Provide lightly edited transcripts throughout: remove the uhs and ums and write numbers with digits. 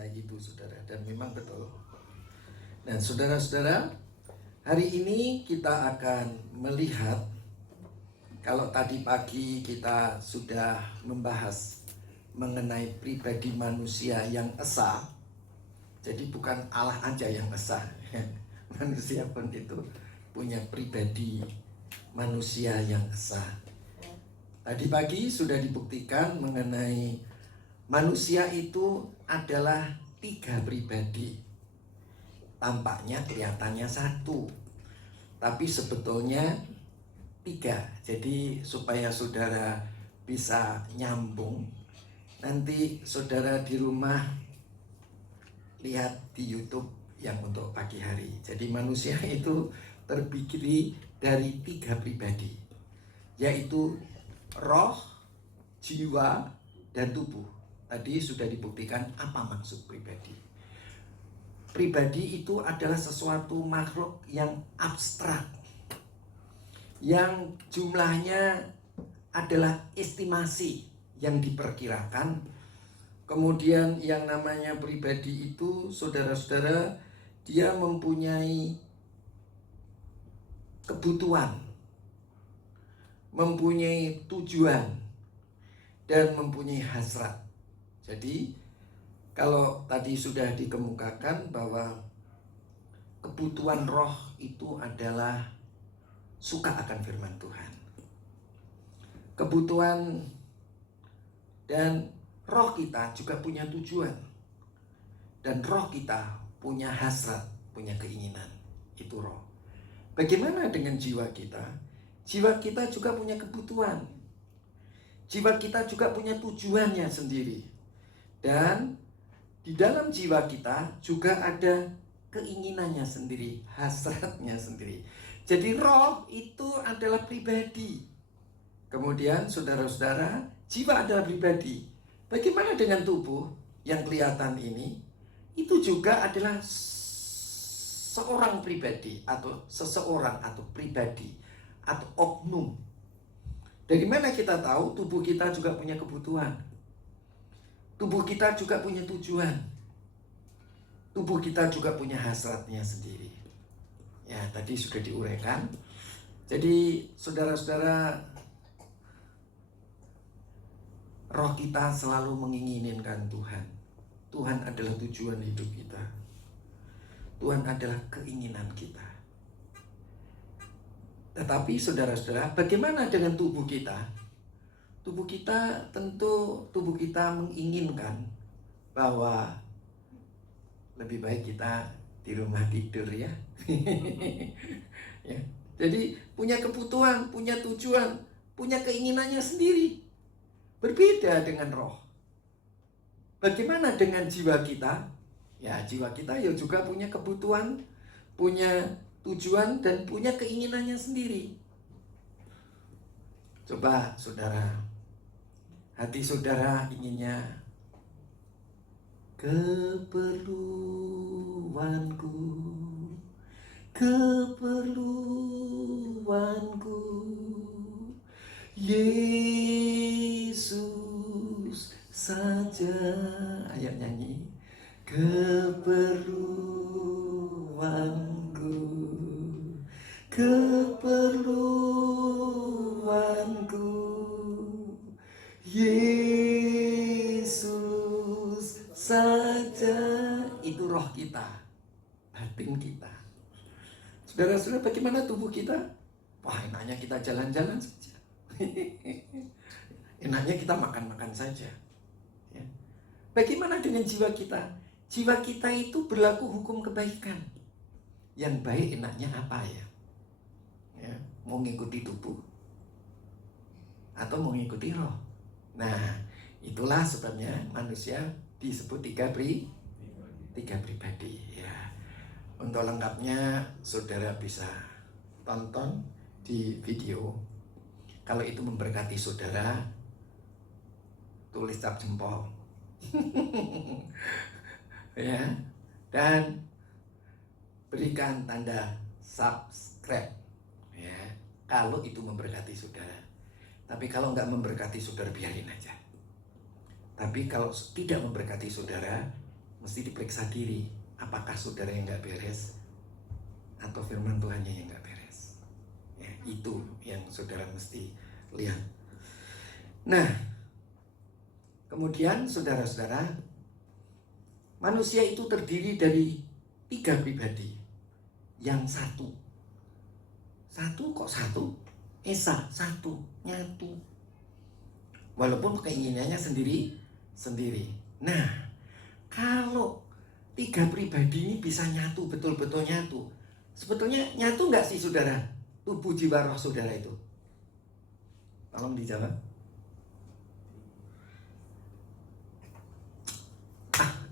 Bapak Ibu Saudara, dan memang betul. Dan saudara-saudara, hari ini kita akan melihat, kalau tadi pagi kita sudah membahas mengenai pribadi manusia yang esa. Jadi bukan Allah aja yang esa, manusia pun itu punya pribadi manusia yang esa. Tadi pagi sudah dibuktikan mengenai manusia itu adalah 3 pribadi. Tampaknya kelihatannya 1, tapi sebetulnya 3. Jadi supaya saudara bisa nyambung, nanti saudara di rumah lihat di YouTube yang untuk pagi hari. Jadi manusia itu terdiri dari 3 pribadi, yaitu roh, jiwa, dan tubuh. Tadi sudah dibuktikan apa maksud pribadi. Pribadi itu adalah sesuatu makhluk yang abstrak, yang jumlahnya adalah estimasi yang diperkirakan. Kemudian yang namanya pribadi itu, saudara-saudara, dia mempunyai kebutuhan, mempunyai tujuan, dan mempunyai hasrat. Jadi kalau tadi sudah dikemukakan bahwa kebutuhan roh itu adalah suka akan firman Tuhan. Kebutuhan dan roh kita juga punya tujuan. Dan roh kita punya hasrat, punya keinginan. Itu roh. Bagaimana dengan jiwa kita? Jiwa kita juga punya kebutuhan. Jiwa kita juga punya tujuannya sendiri. Dan di dalam jiwa kita juga ada keinginannya sendiri, hasratnya sendiri. Jadi roh itu adalah pribadi. Kemudian saudara-saudara, jiwa adalah pribadi. Bagaimana dengan tubuh yang kelihatan ini? Itu juga adalah seorang pribadi atau seseorang atau pribadi atau oknum. Dari mana kita tahu tubuh kita juga punya kebutuhan? Tubuh kita juga punya tujuan. Tubuh kita juga punya hasratnya sendiri. Ya, tadi sudah diuraikan. Jadi, saudara-saudara, roh kita selalu menginginkan Tuhan. Tuhan adalah tujuan hidup kita. Tuhan adalah keinginan kita. Tetapi, saudara-saudara, bagaimana dengan tubuh kita? Tubuh kita tentu menginginkan bahwa lebih baik kita di rumah tidur ya. Ya. Jadi punya kebutuhan, punya tujuan, punya keinginannya sendiri. Berbeda dengan roh. Bagaimana dengan jiwa kita? Ya, jiwa kita ya juga punya kebutuhan, punya tujuan, dan punya keinginannya sendiri. Coba saudara, hati saudara inginnya keperluanku, Yesus saja. Ayo nyanyi. Keperluanku, Yesus saja. Itu roh kita, batin kita. Saudara-saudara, bagaimana tubuh kita? Wah, enaknya kita jalan-jalan saja. Enaknya kita makan-makan saja. Ya. Bagaimana dengan jiwa kita? Jiwa kita itu berlaku hukum kebaikan. Yang baik enaknya apa ya? Ya, mau ngikuti tubuh atau mau ngikuti roh? Nah, itulah sebabnya manusia disebut 3 pribadi ya. Untuk lengkapnya saudara bisa tonton di video. Kalau itu memberkati saudara, tulis cap jempol. Ya, dan berikan tanda subscribe ya, kalau itu memberkati saudara. Tapi kalau nggak memberkati saudara, biarin aja. Tapi kalau tidak memberkati saudara, mesti diperiksa diri. Apakah saudara yang nggak beres atau firman Tuhannya yang nggak beres? Ya, itu yang saudara mesti lihat. Nah, kemudian saudara-saudara, manusia itu terdiri dari 3 pribadi. Yang satu kok satu? Esa, satu, nyatu. Walaupun keinginannya sendiri. Nah, kalau 3 pribadi ini bisa nyatu, betul-betul nyatu. Sebetulnya nyatu nggak sih saudara? Tubuh jiwa roh saudara itu. Tolong dijawab.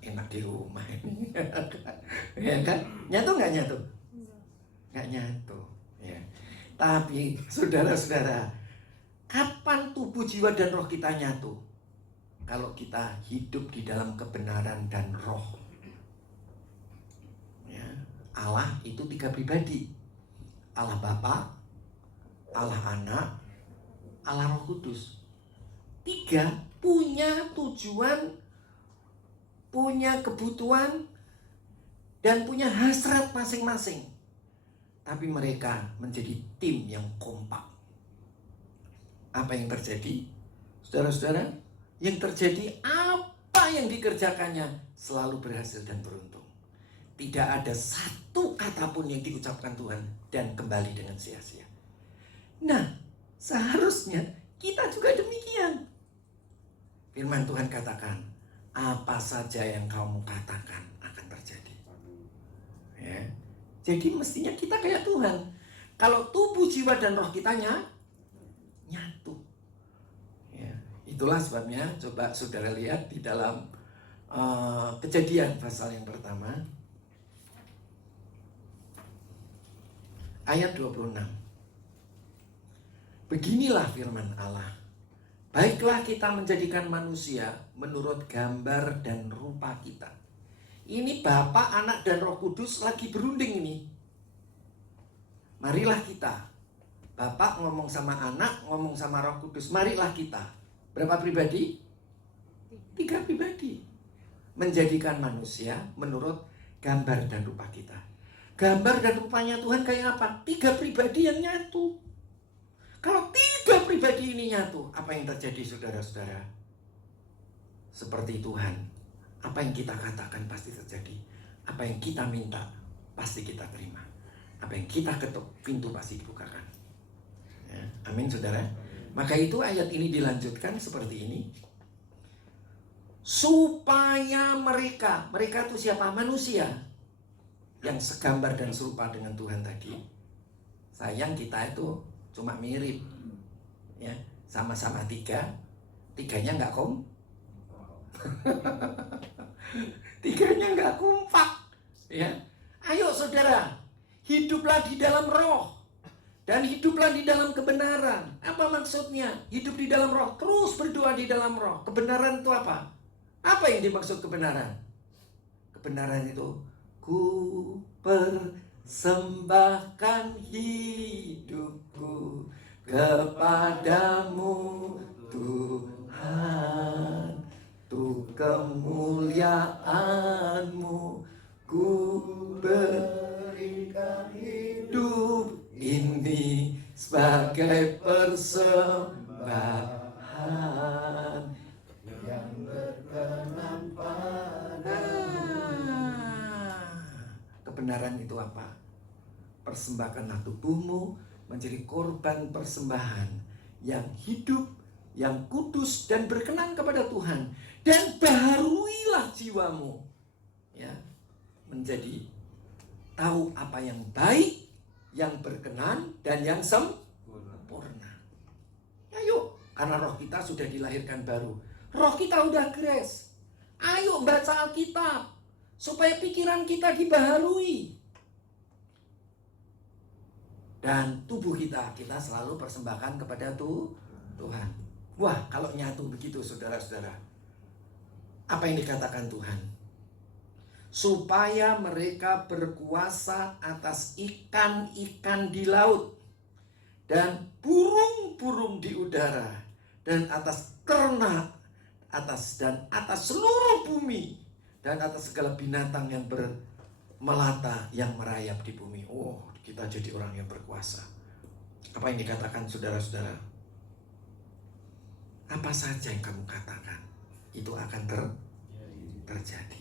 Enak di rumah ini. Ya kan? Nyatu nggak nyatu? Nggak nyatu. Ya. Tapi saudara-saudara, kapan tubuh jiwa dan roh kita nyatu? Kalau kita hidup di dalam kebenaran dan roh. Ya. Allah itu 3 pribadi. Allah Bapa, Allah Anak, Allah Roh Kudus. 3 punya tujuan, punya kebutuhan, dan punya hasrat masing-masing. Tapi mereka menjadi tim yang kompak. Apa yang terjadi? Saudara-saudara, yang terjadi apa yang dikerjakannya selalu berhasil dan beruntung. Tidak ada satu kata pun yang diucapkan Tuhan dan kembali dengan sia-sia. Nah, seharusnya kita juga demikian. Firman Tuhan katakan, apa saja yang kamu katakan akan terjadi. Ya. Jadi mestinya kita kayak Tuhan. Kalau tubuh, jiwa, dan roh kita nyatu. Ya. Itulah sebabnya coba saudara lihat di dalam Kejadian pasal yang pertama. Ayat 26. Beginilah firman Allah. Baiklah kita menjadikan manusia menurut gambar dan rupa kita. Ini Bapa, Anak, dan Roh Kudus lagi berunding ini. Marilah kita. Bapa ngomong sama Anak, ngomong sama Roh Kudus. Marilah kita. Berapa pribadi? 3 pribadi. Menjadikan manusia menurut gambar dan rupa kita. Gambar dan rupanya Tuhan kayak apa? 3 pribadi yang nyatu. Kalau 3 pribadi ini nyatu, apa yang terjadi saudara-saudara? Seperti Tuhan, apa yang kita katakan pasti terjadi. Apa yang kita minta pasti kita terima. Apa yang kita ketuk, pintu pasti dibukakan. Ya, amin saudara. Maka itu ayat ini dilanjutkan seperti ini. Supaya mereka itu siapa? Manusia yang segambar dan serupa dengan Tuhan tadi. Sayang kita itu cuma mirip, ya, sama-sama 3, 3-nya nggak tiganya nggak kompak, ya. Ayo saudara, hiduplah di dalam roh dan hiduplah di dalam kebenaran. Apa maksudnya? Hidup di dalam roh, terus berdoa di dalam roh. Kebenaran itu apa? Apa yang dimaksud kebenaran? Kebenaran itu ku persembahkan hidupku kepadamu Tuhan, untuk kemuliaan-Mu ku berikan hidup ini sebagai persembahan yang berkenan padamu. Kebenaran itu apa? Persembahkanlah tubuhmu menjadi korban persembahan yang hidup, yang kudus dan berkenan kepada Tuhan, dan baharuilah jiwamu, ya, menjadi tahu apa yang baik, yang berkenan dan yang sempurna. Ayo, karena roh kita sudah dilahirkan baru, roh kita udah grace. Ayo baca Alkitab supaya pikiran kita dibaharui. Dan tubuh kita selalu persembahkan kepada Tuhan. Wah, kalau nyatu begitu saudara-saudara, apa yang dikatakan Tuhan? Supaya mereka berkuasa atas ikan-ikan di laut dan burung-burung di udara dan atas ternak, atas seluruh bumi dan atas segala binatang yang melata, yang merayap di bumi. Oh, kita jadi orang yang berkuasa. Apa yang dikatakan saudara-saudara? Apa saja yang kamu katakan, itu akan terjadi.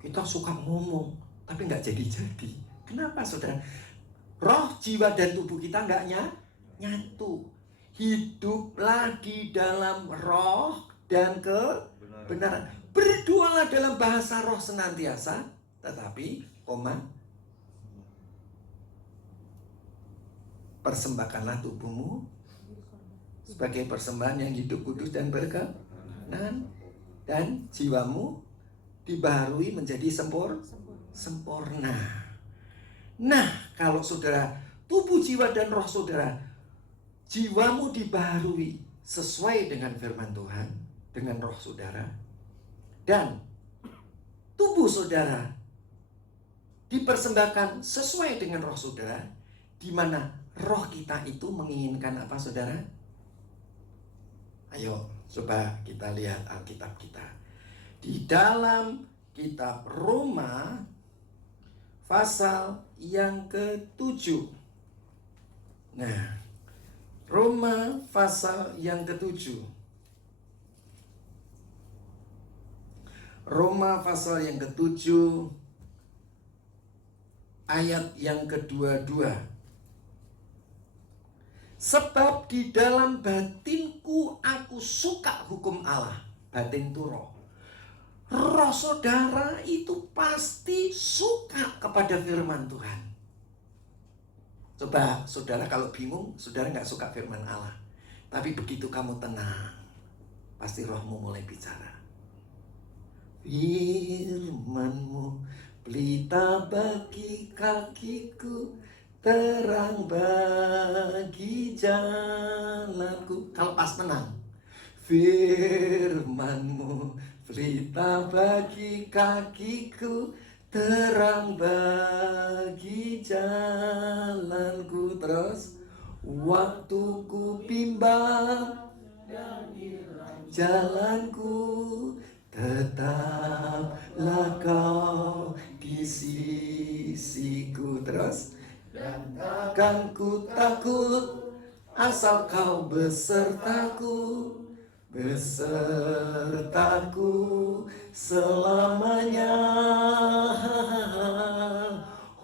Kita suka ngomong, tapi nggak jadi-jadi. Kenapa saudara? Roh, jiwa, dan tubuh kita nggak nyatu. Hiduplah di dalam roh dan kebenaran. Berdoalah dalam bahasa roh senantiasa, tetapi, persembahkanlah tubuhmu sebagai persembahan yang hidup, kudus, dan berkenan, dan jiwamu dibaharui menjadi sempurna. Nah, kalau saudara, tubuh, jiwa, dan roh saudara, jiwamu dibaharui sesuai dengan firman Tuhan, dengan roh saudara, dan tubuh saudara dipersembahkan sesuai dengan roh saudara, di mana roh kita itu menginginkan apa, saudara? Ayo, coba kita lihat Alkitab kita. Di dalam kitab Roma pasal yang ke-7. Nah, Roma pasal yang ke-7. Roma pasal yang ke-7 ayat yang ke-22. Sebab di dalam batinku aku suka hukum Allah. Batin itu roh. Roh saudara itu pasti suka kepada firman Tuhan. Coba saudara kalau bingung, saudara nggak suka firman Allah. Tapi begitu kamu tenang, pasti rohmu mulai bicara. Firman-Mu pelita bagi kakiku, terang bagi jalanku. Kalau pas tenang, firman-Mu pelita bagi kakiku, terang bagi jalanku. Terus, waktu ku bimbang jalanku, tetaplah Kau di sisiku. Terus, dan takkan ku takut, asal Kau besertaku selamanya.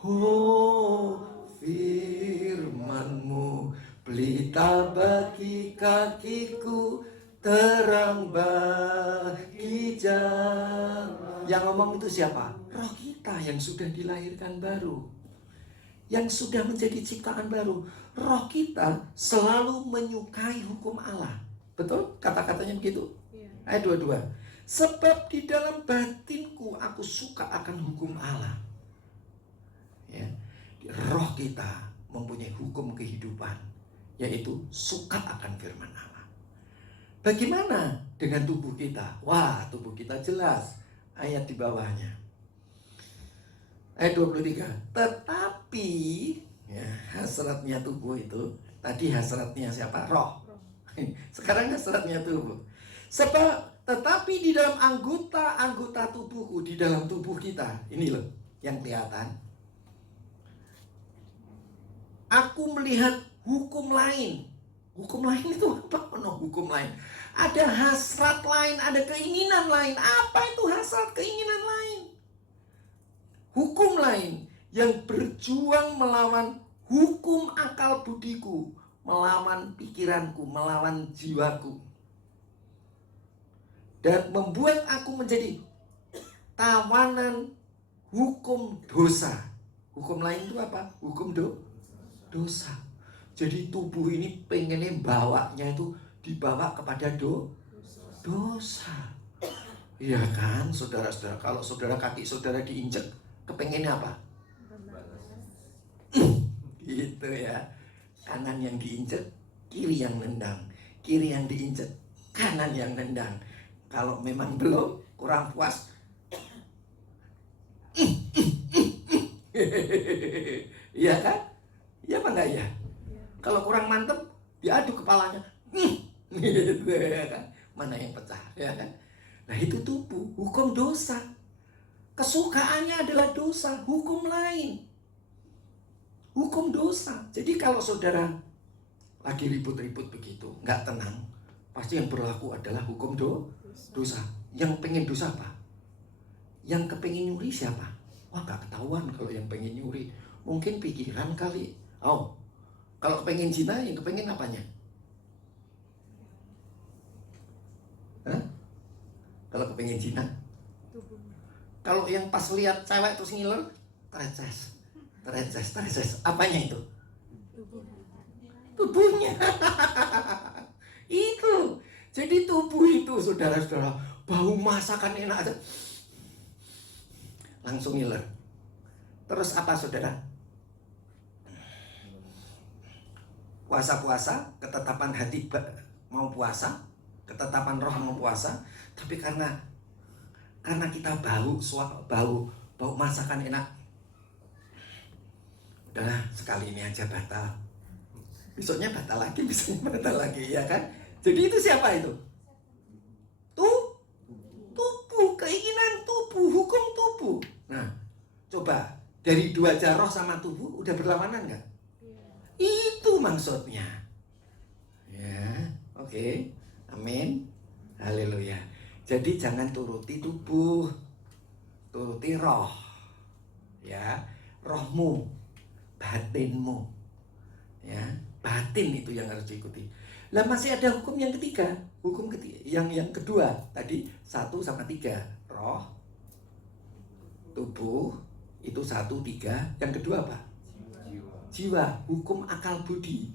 Oh, firman-Mu pelita bagi kakiku, terang bagi jalan. Yang ngomong itu siapa? Roh kita yang sudah dilahirkan baru, yang sudah menjadi ciptaan baru. Roh kita selalu menyukai hukum Allah. Betul? Kata-katanya begitu? Ayat 22. Sebab di dalam batinku aku suka akan hukum Allah. Ya. Roh kita mempunyai hukum kehidupan, yaitu suka akan firman Allah. Bagaimana dengan tubuh kita? Wah, tubuh kita jelas. Ayat di bawahnya. Ayat 23. Tetapi ya, hasratnya tubuh itu, tadi hasratnya siapa? Roh. Sekarang hasratnya tubuh. Sebab tetapi di dalam anggota tubuhku, di dalam tubuh kita, ini loh yang kelihatan. Aku melihat hukum lain. Hukum lain itu apa? Hukum lain. Ada hasrat lain, ada keinginan lain. Apa itu hasrat, keinginan lain? Hukum lain yang berjuang melawan hukum akal budiku, melawan pikiranku, melawan jiwaku, dan membuat aku menjadi tawanan hukum dosa. Hukum lain itu apa? Hukum dosa. Jadi tubuh ini pengennya bawanya itu dibawa kepada dosa. Iya kan, saudara-saudara. Kalau saudara kaki saudara diinjek, kepengennya apa? Gitu ya. Kanan yang diinjek, kiri yang nendang. Kiri yang diinjek, kanan yang nendang. Kalau memang belum, kurang puas, iya kan? Iya apa enggak ya? Kalau kurang mantep, diadu kepalanya, gitu ya kan? Mana yang pecah, ya kan? Nah itu tubuh, hukum dosa. Kesukaannya adalah dosa, hukum lain. Hukum dosa. Jadi kalau saudara lagi ribut-ribut begitu, nggak tenang, pasti yang berlaku adalah hukum dosa. Yang pengen dosa apa? Yang kepengen nyuri siapa? Wah, nggak ketahuan kalau yang pengen nyuri. Mungkin pikiran kali. Oh, kalau kepengen zina, yang kepengen apanya? Hah? Kalau kepengen zina? Kalau yang pas lihat cewek terus ngiler, tereces. Apanya itu? Tubuhnya. Itu. Jadi tubuh itu, saudara-saudara, bau masakan enak aja, langsung ngiler. Terus apa, saudara? Puasa-puasa, ketetapan hati mau puasa, ketetapan roh mau puasa, tapi karena kita bau masakan enak, udahlah sekali ini aja batal. Besoknya batal lagi, ya kan? Jadi itu siapa itu? Tubuh, keinginan tubuh, hukum tubuh. Nah, coba dari dua aja, roh sama tubuh udah berlawanan nggak? Itu maksudnya. Ya, oke. Amin. Haleluya. Jadi jangan turuti tubuh, turuti roh. Ya, rohmu, batinmu. Ya, batin itu yang harus diikuti. Lah masih ada hukum yang ketiga. Hukum ketiga, yang kedua tadi 1 sama 3. Roh, tubuh, itu 1, 3. Yang kedua apa? Jiwa. Hukum akal budi.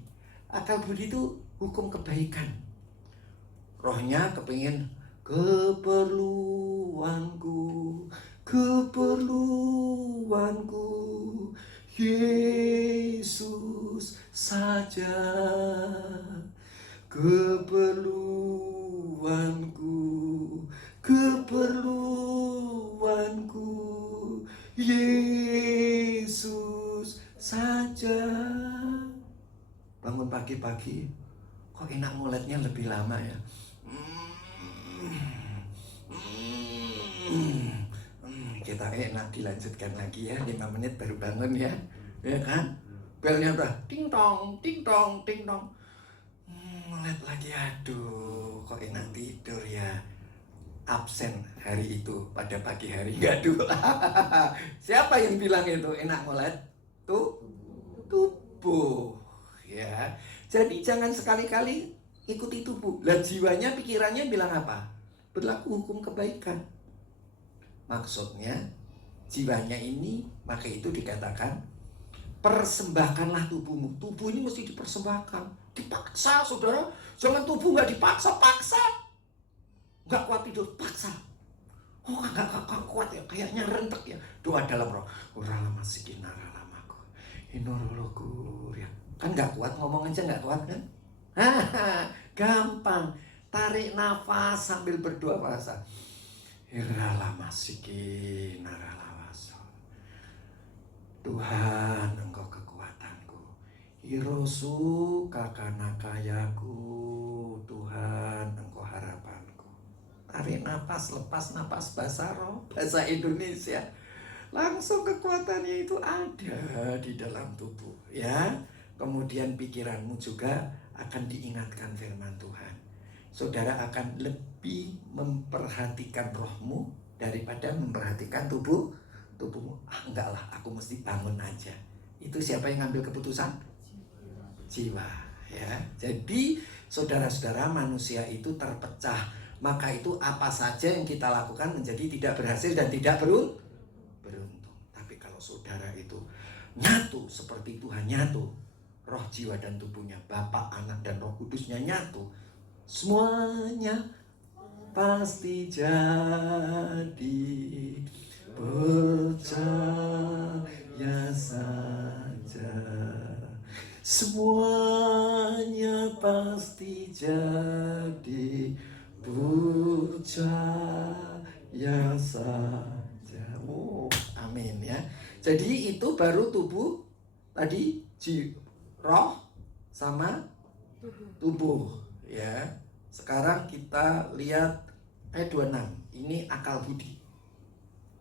Akal budi itu hukum kebaikan. Rohnya kepingin keperluanku, Yesus saja, keperluanku, Yesus saja. Bangun pagi-pagi, kok enak mulutnya lebih lama ya? Kita enak dilanjutkan lagi ya, 5 menit baru bangun ya, ya kan? Belnya udah ting tong, mulai lagi, aduh kok enak tidur ya. Absen hari itu pada pagi hari, gaduh. Siapa yang bilang itu enak mulai? Tubuh ya. Jadi jangan sekali-kali ikuti tubuh. Lah jiwanya, pikirannya bilang apa? Berlaku hukum kebaikan. Maksudnya jiwanya ini, maka itu dikatakan persembahkanlah tubuhmu. Tubuh ini mesti dipersembahkan. Dipaksa, saudara. Jangan tubuh nggak dipaksa. Nggak kuat tidur, paksa. Oh, nggak kuat ya, kayaknya rentek ya. Doa dalam roh. Uralama sikinara lamaku, inorologur ya. Kan nggak kuat, ngomong aja nggak kuat kan? Gampang. Tarik nafas sambil berdoa bahasa. Iralama sikinara lawaso. Tuhan, Engkau kekuatanku. Hirosu kakanakayaku. Tuhan, Engkau harapanku. Tarik napas, lepas napas, bahasa roh, bahasa Indonesia. Langsung kekuatannya itu ada di dalam tubuh, ya. Kemudian pikiranmu juga akan diingatkan firman Tuhan. Saudara akan lebih memperhatikan rohmu daripada memperhatikan tubuhmu. Enggak lah, aku mesti bangun aja. Itu siapa yang ngambil keputusan? Jiwa, ya. Jadi saudara-saudara, manusia itu terpecah. Maka itu apa saja yang kita lakukan menjadi tidak berhasil dan tidak beruntung. Tapi kalau saudara itu nyatu seperti Tuhan nyatu, roh, jiwa, dan tubuhnya, Bapa, Anak, dan Roh Kudusnya nyatu, semuanya pasti jadi. Percaya saja, semuanya pasti jadi. Percaya saja. Oh, amin ya. Jadi itu baru tubuh tadi, roh sama tubuh ya. Sekarang kita lihat ayat 26. Ini akal budi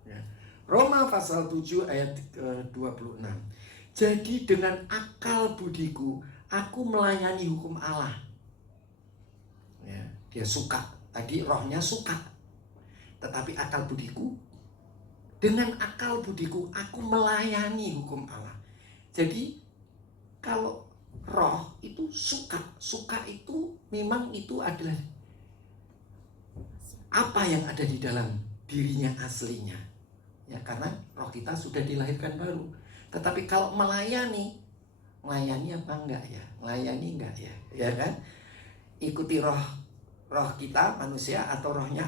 ya. Roma pasal 7 ayat 26. Jadi dengan akal budiku aku melayani hukum Allah. Ya, dia suka. Tadi rohnya suka. Tetapi akal budiku, dengan akal budiku aku melayani hukum Allah. Jadi kalau roh itu suka. Suka itu memang itu adalah apa yang ada di dalam dirinya aslinya. Ya, karena roh kita sudah dilahirkan baru. Tetapi kalau melayani apa enggak ya? Melayani enggak ya? Ya kan? Ikuti roh kita manusia atau rohnya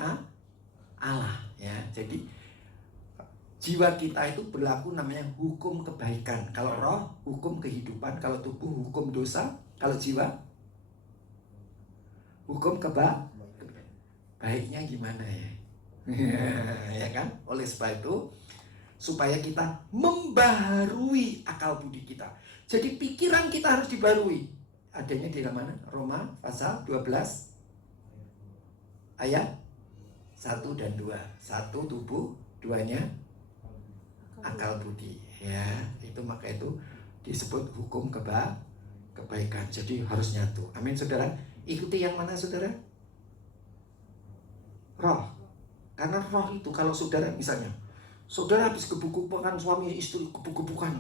Allah ya. Jadi jiwa kita itu berlaku namanya hukum kebaikan. Kalau roh hukum kehidupan, kalau tubuh hukum dosa, kalau jiwa hukum baiknya gimana ya? Ya kan? Oleh sebab itu supaya kita membaharui akal budi kita. Jadi pikiran kita harus dibarui. Adanya di dalam mana? Roma pasal 12 ayat 1 dan 2. 1 tubuh, 2-nya akal budi. Ya, itu maka itu disebut hukum kebaikan. Jadi harus nyatu. Amin saudara. Ikuti yang mana saudara? Roh. Karena roh itu kalau saudara misalnya saudara habis gebuk-gebukan suami istri, gebuk-gebukan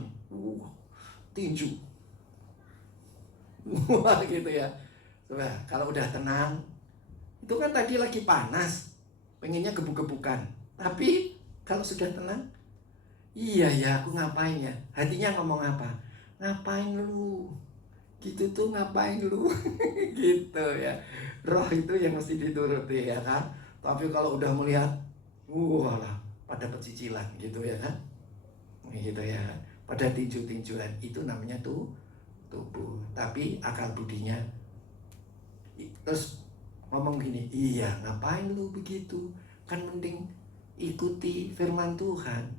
tinju gitu ya. Coba kalau udah tenang, itu kan tadi lagi panas, pengennya gebuk-gebukan. Tapi kalau sudah tenang, iya ya aku ngapain ya, hatinya ngomong apa? Ngapain lu gitu tuh, ngapain lu gitu ya. Roh itu yang mesti dituruti ya kan. Tapi kalau udah melihat lah pada pecicilan gitu ya kan, gitu ya, pada tinju-tinjuan, itu namanya tuh tubuh. Tapi akal budinya terus ngomong gini, iya ngapain lu begitu, kan mending ikuti firman Tuhan,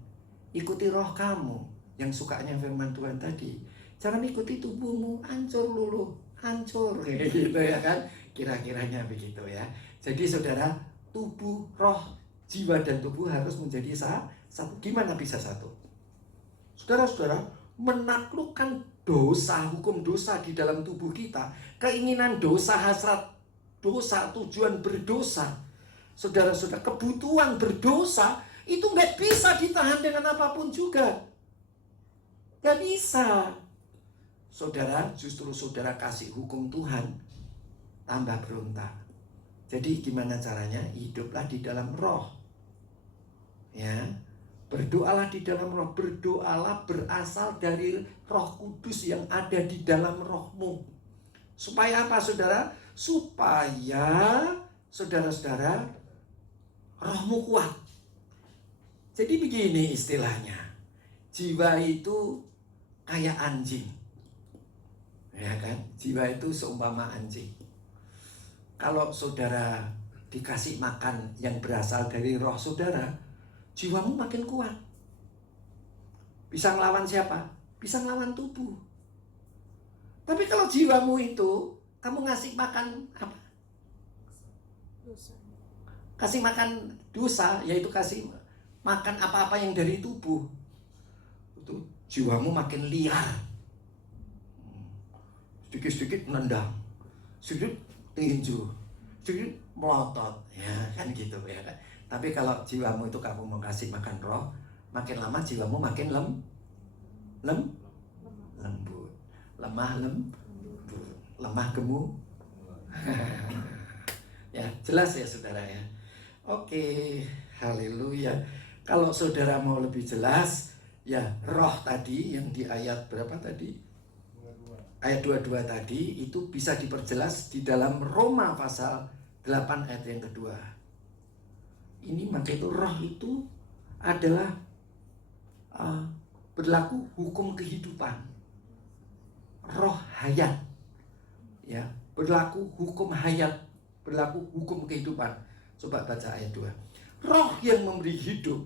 ikuti roh kamu yang sukanya firman Tuhan tadi. Jangan ikuti tubuhmu, hancur lulu, hancur gitu ya kan, kira-kiranya begitu ya. Jadi saudara, tubuh, roh, jiwa dan tubuh harus menjadi satu. Gimana bisa satu? Saudara-saudara, menaklukkan dosa, hukum dosa di dalam tubuh kita, keinginan dosa, hasrat dosa, tujuan berdosa, saudara-saudara, kebutuhan berdosa itu nggak bisa ditahan dengan apapun juga. Nggak bisa. Saudara, justru saudara kasih hukum Tuhan, tambah berontak. Jadi gimana caranya? Hiduplah di dalam roh. Ya. Berdoalah di dalam roh. Berdoalah berasal dari Roh Kudus yang ada di dalam rohmu. Supaya apa saudara? Supaya saudara-saudara rohmu kuat. Jadi begini istilahnya. Jiwa itu kayak anjing. Ya kan? Jiwa itu seumpama anjing. Kalau saudara dikasih makan yang berasal dari roh saudara, jiwamu makin kuat. Bisa ngelawan siapa? Bisa ngelawan tubuh. Tapi kalau jiwamu itu, kamu ngasih makan apa? Dosa. Kasih makan dosa, yaitu kasih makan apa-apa yang dari tubuh. Itu jiwamu makin liar. Sedikit-sedikit nendang. Sedikit tinju, sedikit melotot, ya kan gitu ya kan. Tapi kalau jiwamu itu kamu mau kasih makan roh, makin lama jiwamu makin lembut, lemah gemuk. Ya jelas ya saudara ya. Oke, haleluya. Kalau saudara mau lebih jelas, ya roh tadi yang di ayat berapa tadi? Ayat 22 tadi itu bisa diperjelas di dalam Roma pasal 8 ayat yang kedua. Ini maka itu roh itu adalah berlaku hukum kehidupan. Roh hayat. Ya, berlaku hukum hayat, berlaku hukum kehidupan. Coba baca ayat 2. Roh yang memberi hidup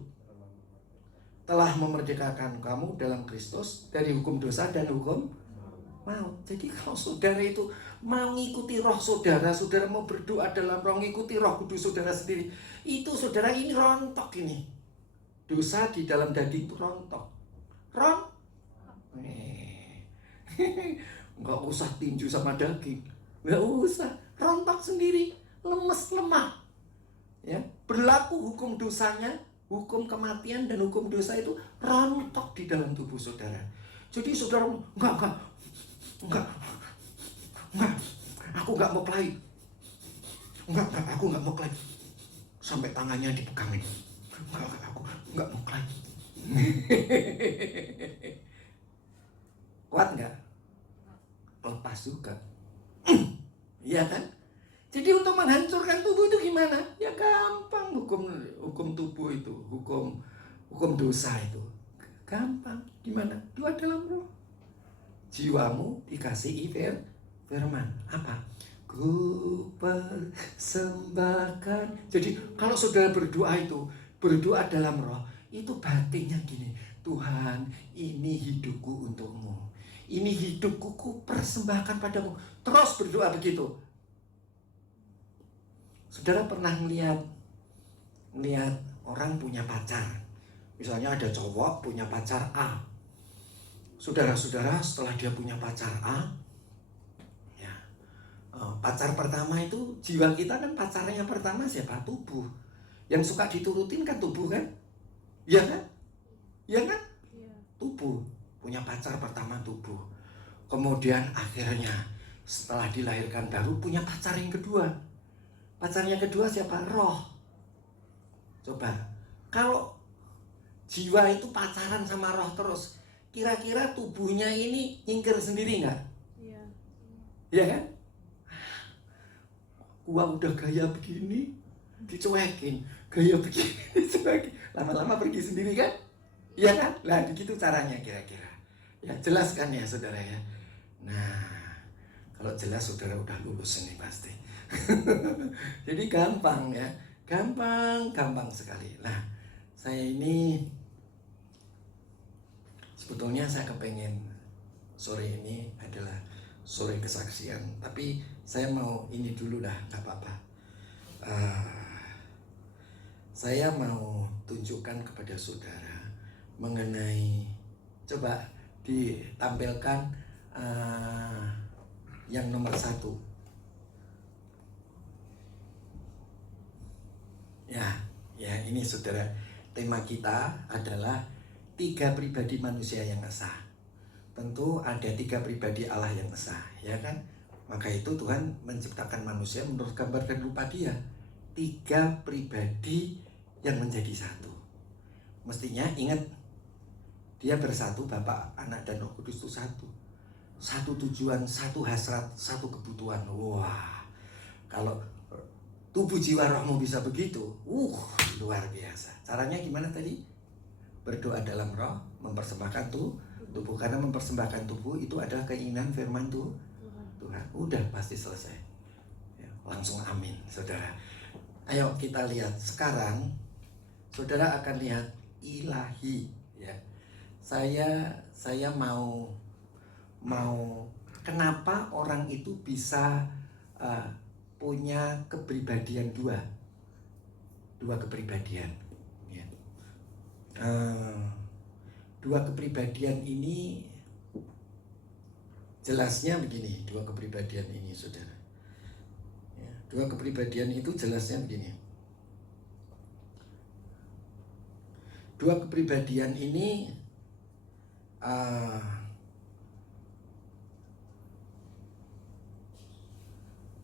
telah memerdekakan kamu dalam Kristus dari hukum dosa dan hukum maut. Jadi kalau saudara itu mau ngikuti roh saudara, saudara mau berdoa dalam roh, ngikuti roh kudus saudara sendiri, itu saudara ini rontok ini. dosa di dalam daging itu rontok. Nggak usah tinju sama daging, nggak usah, rontok sendiri, lemes lemah. Ya, berlaku hukum dosanya, hukum kematian dan hukum dosa itu rontok di dalam tubuh saudara. Jadi saudara, enggak, aku nggak mau kelahi, enggak, aku nggak mau kelahi, sampai tangannya dipegangin, aku nggak mau kelahi. Kuat nggak? Lepas juga. Iya kan? Jadi untuk menghancurkan tubuh itu gimana? Ya gampang, hukum tubuh itu, hukum dosa itu gampang. Gimana? Dua dalam roh. Jiwamu dikasihi firman. Apa? Ku persembahkan. Jadi kalau saudara berdoa itu, berdoa dalam roh, itu batinnya gini, Tuhan, ini hidupku untukmu. Ini hidupku ku persembahkan padamu. Terus berdoa begitu. Saudara pernah melihat orang punya pacar. Misalnya ada cowok punya pacar A. Saudara-saudara, setelah dia punya pacar A, ya, pacar pertama itu, jiwa kita kan pacarnya pertama siapa? Tubuh. Yang suka diturutin kan tubuh kan? Iya kan? Iya kan? Tubuh. Punya pacar pertama tubuh. Kemudian akhirnya setelah dilahirkan baru punya pacar yang kedua. Pacarnya kedua siapa? Roh. Coba, kalau jiwa itu pacaran sama roh terus, kira-kira tubuhnya ini nyingkir sendiri nggak? Iya. Iya kan? Gua udah gaya begini, dicuekin. Gaya begini, dicuekin. Lama-lama pergi sendiri kan? Iya kan? Lah begitu caranya kira-kira. Ya jelas kan ya saudara ya. Nah, kalau jelas saudara udah lulus ini pasti. Jadi gampang ya, gampang sekali. Nah, saya ini sebetulnya saya kepengen sore ini adalah sore kesaksian, tapi saya mau ini dulu dah, nggak apa-apa. Saya mau tunjukkan kepada saudara mengenai, coba ditampilkan yang nomor 1. Ya ini saudara, tema kita adalah 3 pribadi manusia yang esa. Tentu ada 3 pribadi Allah yang esa, ya kan? Maka itu Tuhan menciptakan manusia menurut gambar dan rupa Dia. 3 pribadi yang menjadi satu. Mestinya ingat, Dia bersatu, Bapa, Anak, dan Roh Kudus itu satu. Satu tujuan, satu hasrat, satu kebutuhan. Wah, kalau tubuh jiwa rohmu bisa begitu, luar biasa. Caranya gimana tadi? Berdoa dalam roh, mempersembahkan tubuh. Karena mempersembahkan tubuh itu adalah keinginan firman Tuhan. Udah pasti selesai ya, langsung amin saudara. Ayo kita lihat sekarang. Saudara akan lihat ilahi ya. Saya mau kenapa orang itu bisa punya kepribadian dua kepribadian ya. Dua kepribadian ini jelasnya begini. Dua kepribadian ini saudara ya, dua kepribadian itu jelasnya begini. Dua kepribadian ini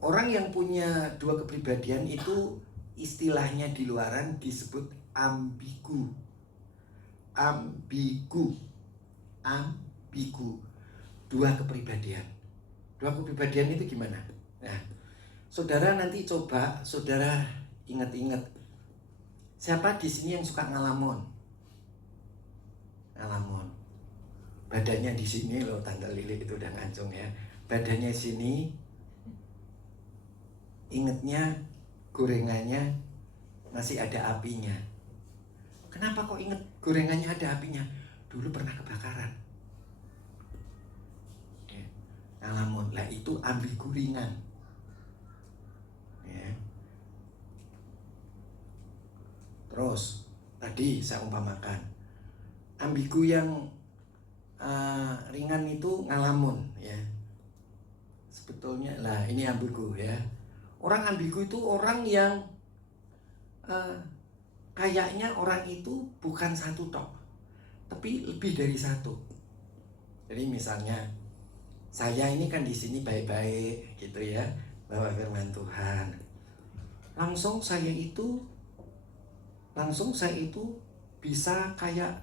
orang yang punya dua kepribadian itu istilahnya di luaran disebut ambigu. Dua kepribadian. Dua kepribadian itu gimana? Nah, saudara nanti coba saudara ingat-ingat. Siapa di sini yang suka ngalamun? Badannya di sini loh, tanggal lilin itu udah ngancung ya. Badannya sini, ingetnya gorengannya masih ada apinya. Kenapa kok inget gorengannya ada apinya? Dulu pernah kebakaran. Ya, ngalamun, lah itu ambigu ringan. Ya. Terus tadi saya umpamakan, ambigu yang ringan itu ngalamun ya. Sebetulnya lah ini ambigu ya. Orang ambigu itu orang yang kayaknya orang itu bukan satu tok, tapi lebih dari satu. Jadi misalnya saya ini kan di sini baik-baik gitu ya, bawa firman Tuhan. Langsung saya itu bisa kayak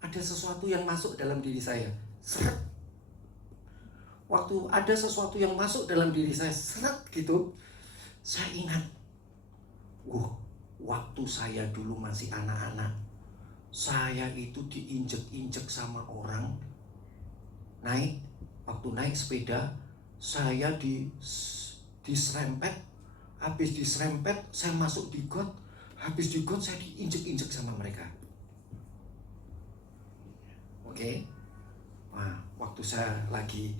ada sesuatu yang masuk dalam diri saya. Seret. Waktu ada sesuatu yang masuk dalam diri saya, seret gitu, saya ingat, waktu saya dulu masih anak-anak, saya itu diinjek-injek sama orang. Waktu naik sepeda, saya diserempet. Habis diserempet, saya masuk di got. Habis di got, saya diinjek-injek sama mereka. Oke. Nah, waktu saya lagi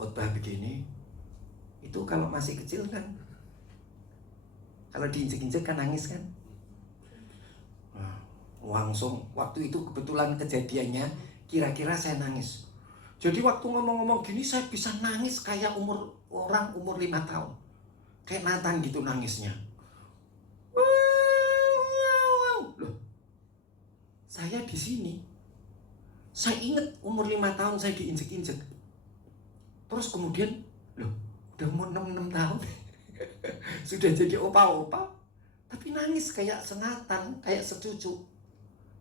khotbah begini, itu kalau masih kecil kan, kalau diinjek-injek kan nangis kan. Nah, langsung waktu itu kebetulan kejadiannya, kira-kira saya nangis. Jadi waktu ngomong-ngomong gini, saya bisa nangis kayak orang umur 5 tahun. Kayak Nathan gitu nangisnya. Loh, saya di sini, saya ingat umur 5 tahun saya diinjek-injek. Terus kemudian, loh, udah umur 6 tahun, sudah jadi opa-opa, tapi nangis kayak senatan, kayak secucu.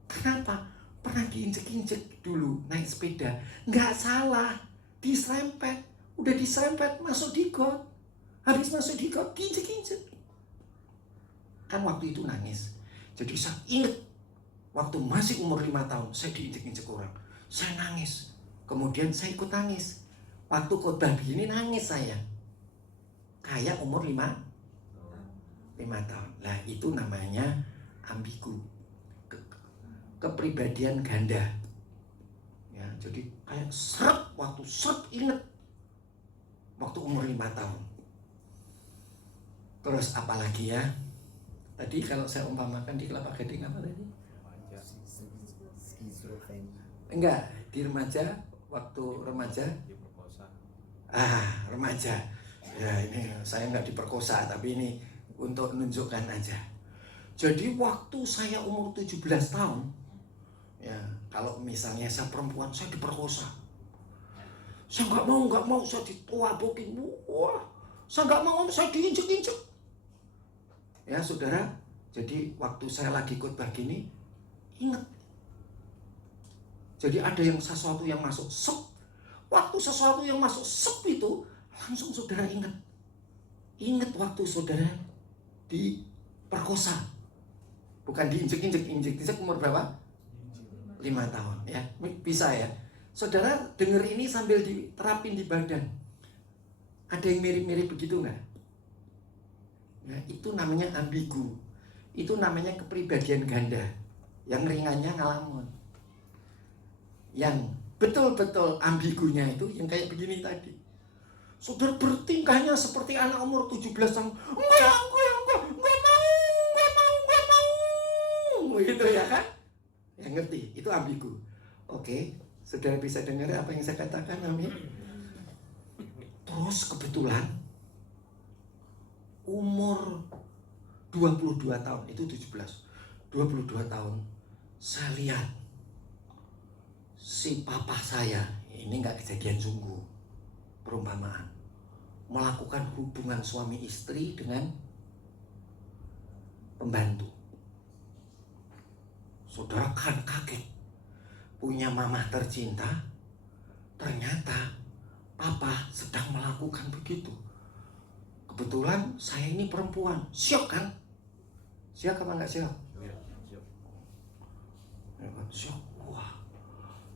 Kenapa? Pernah diinjek-injek dulu naik sepeda. Nggak salah, diserempet. Udah diserempet, masuk di got. Habis masuk di got, diinjek-injek. Kan waktu itu nangis. Jadi saya ingat, waktu masih umur 5 tahun, saya diinjek-injek orang. Saya nangis. Kemudian saya ikut nangis. Waktu khotbah begini nangis saya. Kayak umur 5 tahun. Nah, itu namanya ambigu. Kepribadian ganda. Ya, jadi kayak seret, waktu seret inget waktu umur 5 tahun. Terus apalagi ya? Tadi kalau saya umpamakan di Kelapa Gading apa tadi? Enggak, di remaja, waktu remaja. Remaja. Ya ini saya nggak diperkosa, tapi ini untuk menunjukkan aja. Jadi waktu saya umur 17 tahun, ya kalau misalnya saya perempuan, saya diperkosa. Saya nggak mau, saya dituabokin. Wah, saya nggak mau, saya diinjek-injek. Ya saudara, jadi waktu saya lagi khotbah gini, ingat. Jadi ada yang sesuatu yang masuk sep. Waktu sesuatu yang masuk sep itu, langsung saudara ingat. Ingat waktu saudara diperkosa. Bukan diinjek-injek, injek umur berapa? 5 tahun ya. Bisa ya. Saudara dengar ini sambil diterapin di badan. Ada yang mirip-mirip begitu nggak? Nah, itu namanya ambigu. Itu namanya kepribadian ganda. Yang ringannya ngalamun. Yang betul-betul ambigunya itu yang kayak begini tadi. Saudara bertingkahnya seperti anak umur 17 tahun. Enggak mau. Gitu ya kan? Yang ngerti, itu ambigu. Oke, saudara bisa dengar apa yang saya katakan, amin. Terus kebetulan umur 22 tahun, itu 17, 22 tahun, saya lihat si papa saya, ini nggak kejadian sungguh, perumpamaan, melakukan hubungan suami istri dengan pembantu. Saudara kan kaget, punya mama tercinta, ternyata papa sedang melakukan begitu. Kebetulan saya ini perempuan, syok kan? Syok apa nggak syok? Syok, wah.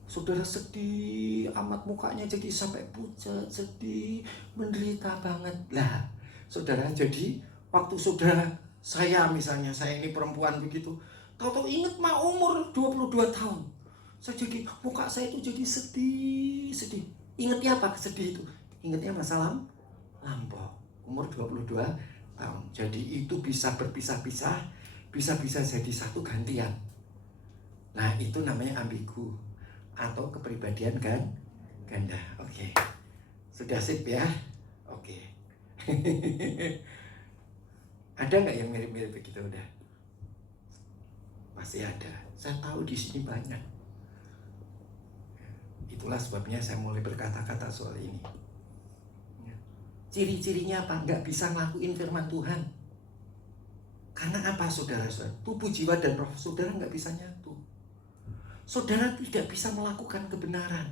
Saudara sedih amat, mukanya jadi sampai pucat, sedih, menderita banget. Lah, saudara, jadi waktu saudara saya misalnya, saya ini perempuan begitu, tahu-tahu inget mah umur 22 tahun. Saya jadi, muka saya itu jadi sedih. Ingatnya apa sedih itu? Ingatnya masalah lampau. Umur 22 tahun. Jadi itu bisa berpisah-pisah bisa-bisa jadi satu gantian. Nah, itu namanya ambigu atau kepribadian ganda. Oke. Sudah sip ya? Oke. Ada nggak yang mirip-mirip begitu udah? Pasti ada. Saya tahu di sini banyak. Itulah sebabnya saya mulai berkata-kata soal ini. Ciri-cirinya apa? Nggak bisa ngelakuin firman Tuhan. Karena apa, saudara-saudara? Tubuh, jiwa, dan roh saudara nggak bisa nyatu. Saudara tidak bisa melakukan kebenaran.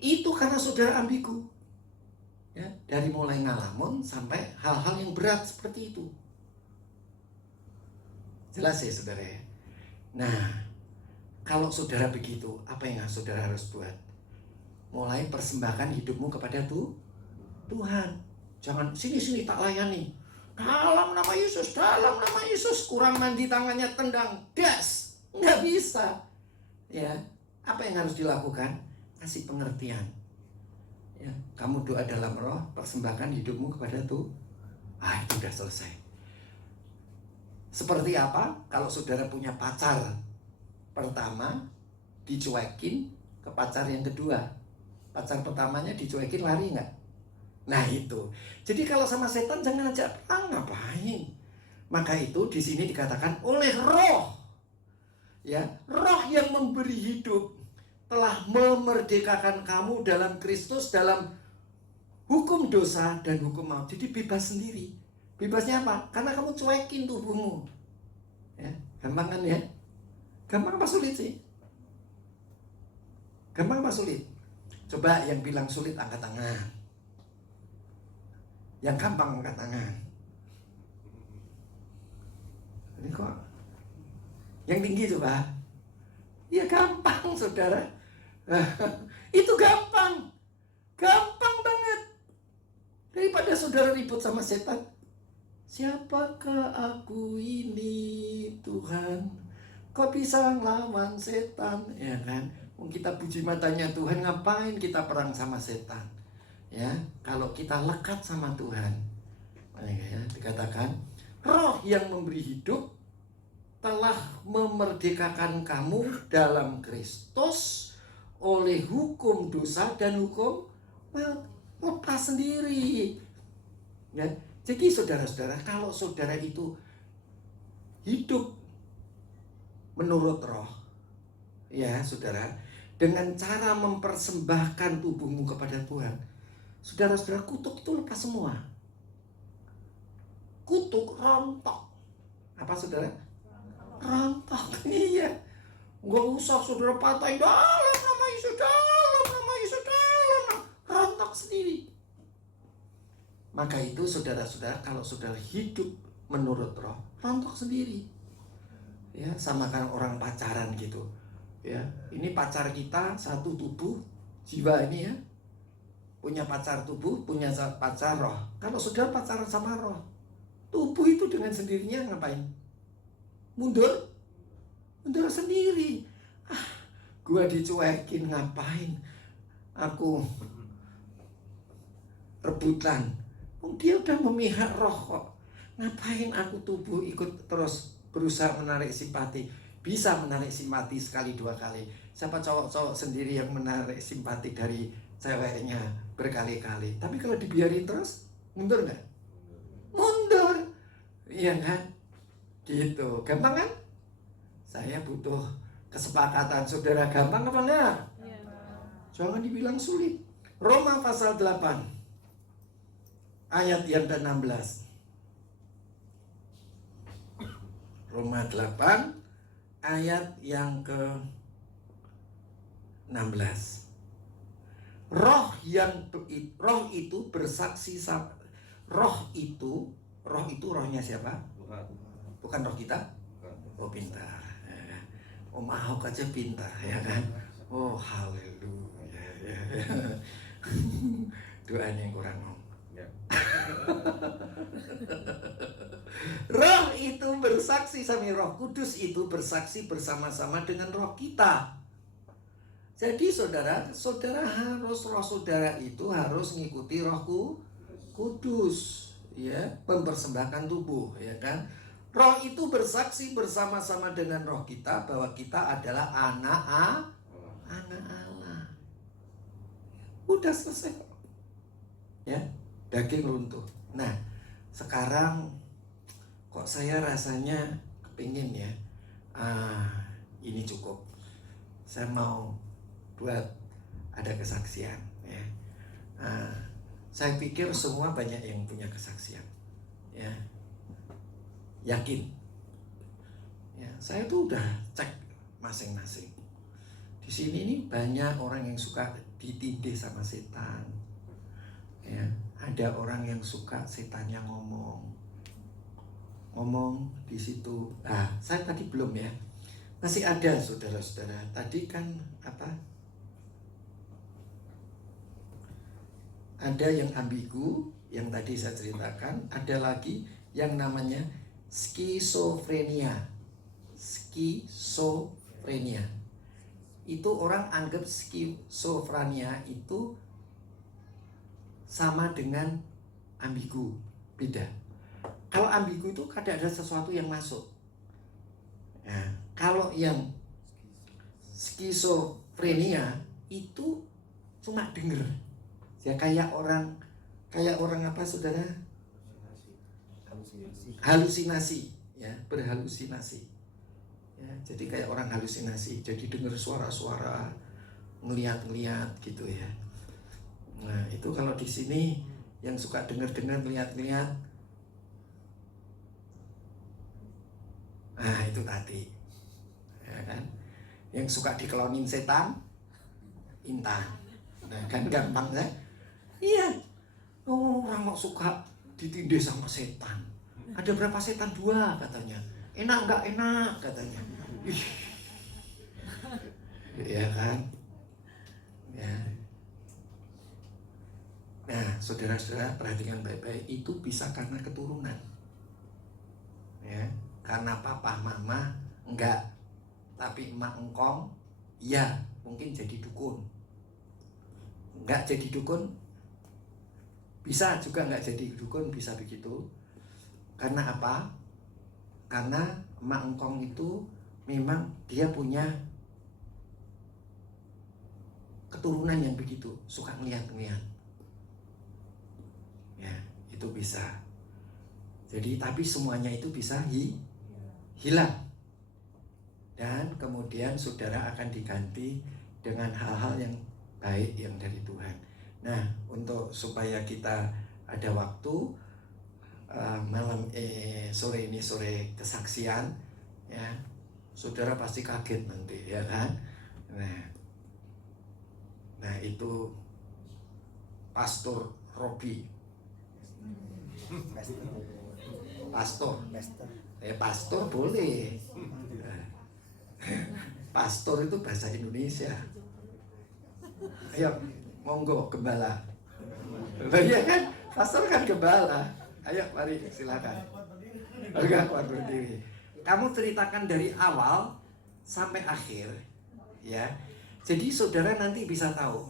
Itu karena saudara ambigu. Ya, dari mulai ngalamun sampai hal-hal yang berat seperti itu. Jelas ya, saudara ya? Nah, kalau saudara begitu, apa yang saudara harus buat? Mulai persembahkan hidupmu kepada Tuhan. Jangan sini-sini tak layani. Dalam nama Yesus, dalam nama Yesus. Kurang mandi tangannya tendang, gas. Nggak bisa. Ya, apa yang harus dilakukan? Kasih pengertian. Ya, kamu doa dalam roh, persembahkan hidupmu kepada Tuhan. Itu udah selesai. Seperti apa? Kalau saudara punya pacar pertama, dicuekin ke pacar yang kedua. Pacar pertamanya dicuekin, lari nggak? Nah itu. Jadi kalau sama setan jangan ajak perang, ngapain? Maka itu di sini dikatakan oleh roh. Ya, roh yang memberi hidup telah memerdekakan kamu dalam Kristus, dalam hukum dosa dan hukum maut. Jadi bebas sendiri. Bebasnya apa? Karena kamu cuekin tubuhmu. Ya, gampang kan ya? Gampang apa sulit sih? Gampang apa sulit? Coba yang bilang sulit angkat tangan. Yang gampang angkat tangan. Ini kok yang tinggi coba. Ya gampang, saudara. Itu gampang. Gampang banget. Daripada saudara ribut sama setan. Siapakah aku ini, Tuhan? Kok bisa ngelawan setan? Ya kan? Kita puji matanya Tuhan, ngapain kita perang sama setan? Ya, kalau kita lekat sama Tuhan, ya, dikatakan roh yang memberi hidup telah memerdekakan kamu dalam Kristus oleh hukum dosa dan hukum maut. Lepas sendiri. Ya, jadi saudara-saudara, kalau saudara itu hidup menurut roh, ya saudara, dengan cara mempersembahkan tubuhmu kepada Tuhan, saudara-saudara, kutuk itu lepas semua. Kutuk, rontok. Apa saudara? Rontok. Iya. Nggak usah saudara patahin dalam nama Yesus, dalam nama Yesus, dalam nama. Rontok sendiri. Maka itu saudara-saudara, kalau saudara hidup menurut roh, rontok sendiri. Ya, sama kan orang pacaran gitu. Ya, ini pacar kita satu tubuh, jiwa ini ya. Punya pacar tubuh, punya pacar roh. Kalau saudara pacaran sama roh, tubuh itu dengan sendirinya ngapain? Mundur? Mundur sendiri. Gua dicuekin, ngapain? Aku rebutan. Dia udah memihak roh kok. Ngapain aku tubuh ikut terus berusaha menarik simpati? Bisa menarik simpati sekali dua kali. Siapa cowok-cowok sendiri yang menarik simpati dari ceweknya berkali-kali? Tapi kalau dibiarin terus, mundur nggak? Mundur. Iya kan? Gitu. Gampang kan? Saya butuh kesepakatan saudara. Gampang apa enggak? Ya. Jangan dibilang sulit. Roma pasal 8 ayat yang ke-16. Roma 8 ayat yang ke-16. Roh itu bersaksi roh itu rohnya siapa? Bukan roh kita? Oh, pintar. Om Ahok aja pintar, ya kan? Oh, haleluya. Doanya yang kurang om. Roh itu bersaksi sama Roh Kudus itu bersaksi bersama-sama dengan roh kita. Jadi saudara harus roh saudara itu harus mengikuti Roh Kudus, ya, mempersembahkan tubuh, ya kan? Roh itu bersaksi bersama-sama dengan roh kita bahwa kita adalah anak Allah. Udah selesai. Ya, daging runtuh. Nah, sekarang kok saya rasanya kepingin ya, ini cukup. Saya mau buat ada kesaksian ya. Saya pikir semua banyak yang punya kesaksian ya. Yakin ya, saya tuh udah cek masing-masing. Di sini nih banyak orang yang suka ditindih sama setan ya. Ada orang yang suka setannya ngomong di situ. Nah, saya tadi belum ya. Masih ada saudara-saudara. Tadi kan apa? Ada yang ambigu, yang tadi saya ceritakan. Ada lagi yang namanya skizofrenia. Skizofrenia. Itu orang anggap skizofrenia itu sama dengan ambigu. Beda. Kalau ambigu itu kadang ada sesuatu yang masuk. Nah, kalau yang skizofrenia itu cuma denger. Ya kayak orang apa saudara? Halusinasi, ya, berhalusinasi. Ya, jadi kayak orang halusinasi. Jadi dengar suara-suara, ngeliat-ngeliat gitu ya. Nah, itu kalau di sini yang suka dengar-dengar, ngeliat-ngeliat, nah itu tadi, ya kan? Yang suka dikelonin setan, Intan. Nah, kan gampang kan? Iya. Oh, orang mau suka ditindih sama setan. Ada berapa setan? 2 katanya. Enak nggak enak katanya. Ih. Ya kan? Ya. Nah, saudara-saudara perhatikan baik-baik, itu bisa karena keturunan. Ya, karena papa mama enggak, tapi emak engkong ya mungkin jadi dukun. Enggak jadi dukun, bisa juga enggak jadi dukun, bisa begitu. Karena apa? Karena emak engkong itu memang dia punya keturunan yang begitu, suka ngeliat-ngeliat. Ya, itu bisa. Jadi tapi semuanya itu bisa hilang. Dan kemudian saudara akan diganti dengan hal-hal yang baik yang dari Tuhan. Nah, untuk supaya kita ada waktu sore ini sore kesaksian ya, saudara pasti kaget nanti ya kan. Nah itu Pastor Robi, pastor boleh. Pastor itu bahasa Indonesia. Ayo, monggo gembala. Iya kan, pastor kan gembala. Ayo, mari silakan. Enggak kuat berdiri. Kamu ceritakan dari awal sampai akhir, ya. Jadi saudara nanti bisa tahu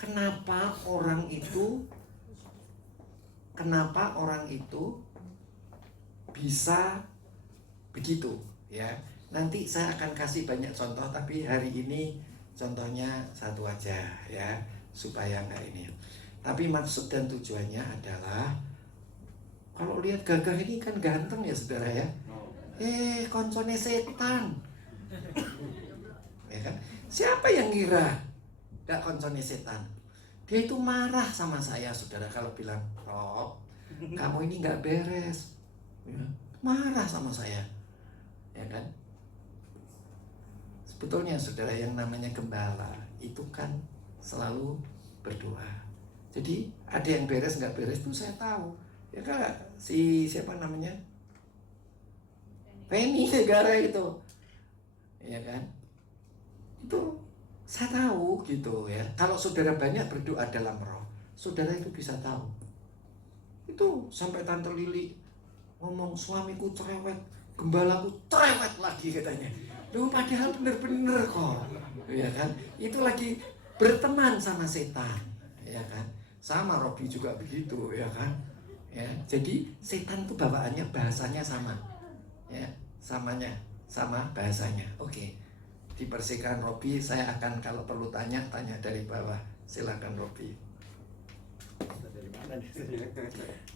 kenapa orang itu bisa begitu, ya. Nanti saya akan kasih banyak contoh, tapi hari ini contohnya satu aja, ya, supaya enggak ini. Tapi maksud dan tujuannya adalah, kalau lihat Gagah ini kan ganteng ya saudara ya. Koncone setan. Ya kan? Siapa yang ngira gak koncone setan? Dia itu marah sama saya saudara kalau bilang, Rob, kamu ini gak beres. Ya, marah sama saya. Ya kan? Sebetulnya saudara, yang namanya gembala itu kan selalu berdoa. Jadi ada yang beres gak beres itu saya tahu. Ya kan, siapa namanya? Penny Negara itu. Ya kan? Itu saya tahu gitu ya. Kalau saudara banyak berdoa dalam roh, saudara itu bisa tahu. Itu sampai Tante Lili ngomong, suamiku cerewet, gembalaku cerewet lagi katanya. Loh, padahal bener-bener kok. Ya kan? Itu lagi berteman sama setan. Ya kan? Sama Robi juga begitu, ya kan? Ya, jadi setan itu bawaannya bahasanya sama. ya, samanya, sama bahasanya. Oke, dibersihkan Robi. Saya akan kalau perlu tanya dari bawah. Silakan Robi. Dari mana nih?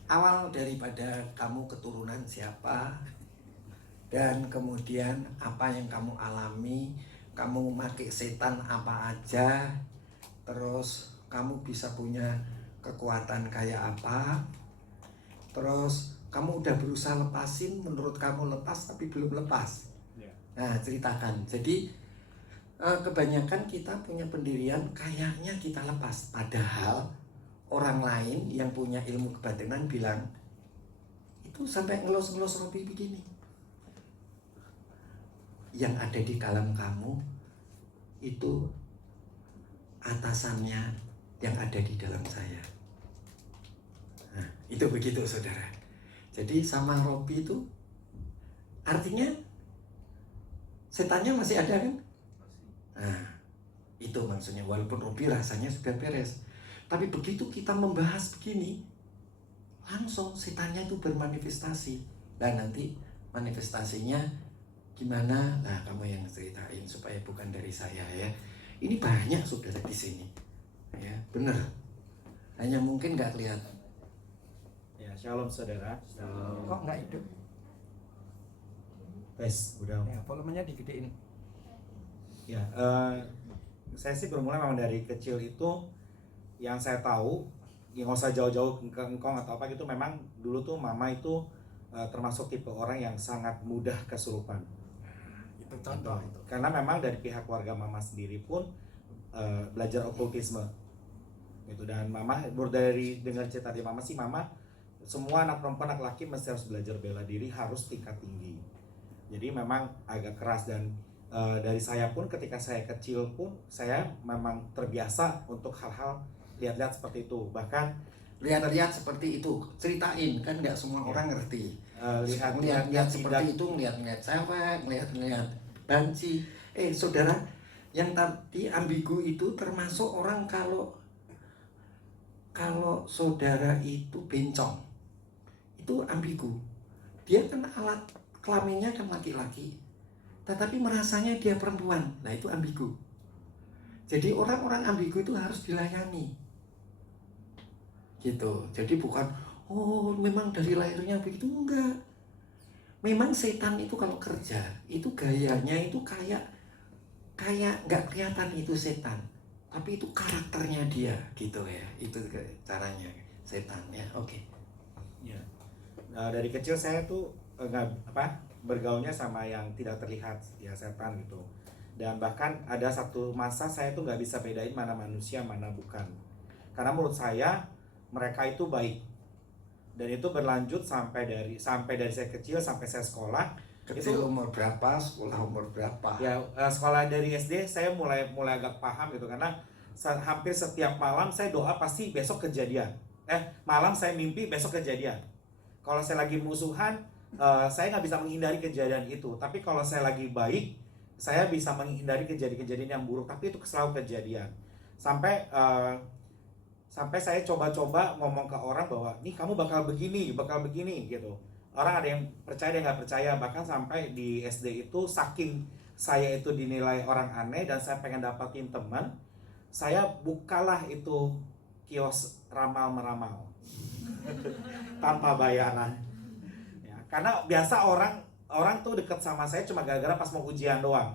Awal daripada kamu keturunan siapa, dan kemudian apa yang kamu alami, kamu memakai setan apa aja, terus kamu bisa punya kekuatan kayak apa, terus kamu udah berusaha lepasin, menurut kamu lepas tapi belum lepas. Ya. Nah, ceritakan. Jadi kebanyakan kita punya pendirian kayaknya kita lepas, padahal orang lain yang punya ilmu kebatinan bilang itu sampai ngelos-ngelos Robi begini. Yang ada di dalam kamu itu atasannya yang ada di dalam saya. Nah, itu begitu saudara. Jadi sama Robi itu artinya setannya masih ada kan? Nah, itu maksudnya. Walaupun Robi rasanya sudah beres, tapi begitu kita membahas begini, langsung setannya itu bermanifestasi. Dan nanti manifestasinya gimana? Nah, kamu yang ceritain supaya bukan dari saya ya. Ini banyak saudara di sini, ya benar. Hanya mungkin nggak kelihatan. Ya, shalom saudara. Kok nggak hidup? Tes, udah. Ya, volumenya digedein. Ya, saya sih bermula memang dari kecil itu yang saya tahu, yang nggak usah jauh-jauh ke engkong atau apa gitu. Memang dulu tuh mama itu termasuk tipe orang yang sangat mudah kesurupan. Itu contoh itu. Karena memang dari pihak keluarga mama sendiri pun belajar okultisme gitu, dan mama dari dengar cerita dari mama sih, mama semua anak perempuan anak laki mesti harus belajar bela diri, harus tingkat tinggi. Jadi memang agak keras, dan dari saya pun ketika saya kecil pun saya memang terbiasa untuk hal-hal lihat-lihat seperti itu. Bahkan Lihat-lihat seperti itu, ceritain kan nggak semua Ya. orang ngerti. lihat-lihat Seperti itu, ngeliat-ngeliat cewek, ngeliat-ngeliat banci. Saudara, yang tadi ambigu itu termasuk orang kalau saudara itu bencong, itu ambigu. Dia kan alat kelaminnya kan laki-laki, tetapi merasanya dia perempuan. Nah, itu ambigu. Jadi orang-orang ambigu itu harus dilayani. Gitu. Jadi bukan memang dari lahirnya begitu, enggak. Memang setan itu kalau kerja itu gayanya itu kayak nggak kelihatan itu setan, tapi itu karakternya dia gitu ya. Itu caranya setan ya. Oke. ya, dari kecil saya tuh bergaulnya sama yang tidak terlihat, ya setan gitu. Dan bahkan ada satu masa saya tuh nggak bisa bedain mana manusia mana bukan, karena menurut saya mereka itu baik. Dan itu berlanjut sampai dari saya kecil sampai saya sekolah. Kecil Itu umur berapa, sekolah umur berapa? ya, sekolah dari SD saya mulai agak paham gitu, karena hampir setiap malam saya doa pasti besok kejadian. Malam saya mimpi besok kejadian. Kalau saya lagi musuhan, saya nggak bisa menghindari kejadian itu. Tapi kalau saya lagi baik, saya bisa menghindari kejadian-kejadian yang buruk. Tapi itu selalu kejadian. Sampai saya coba-coba ngomong ke orang bahwa nih kamu bakal begini gitu. Orang ada yang percaya, ada yang nggak percaya. Bahkan sampai di SD itu saking saya itu dinilai orang aneh dan saya pengen dapatin teman, saya bukalah itu kios ramal meramal tanpa bayaran. Ya, karena biasa orang tuh deket sama saya cuma gara-gara pas mau ujian doang.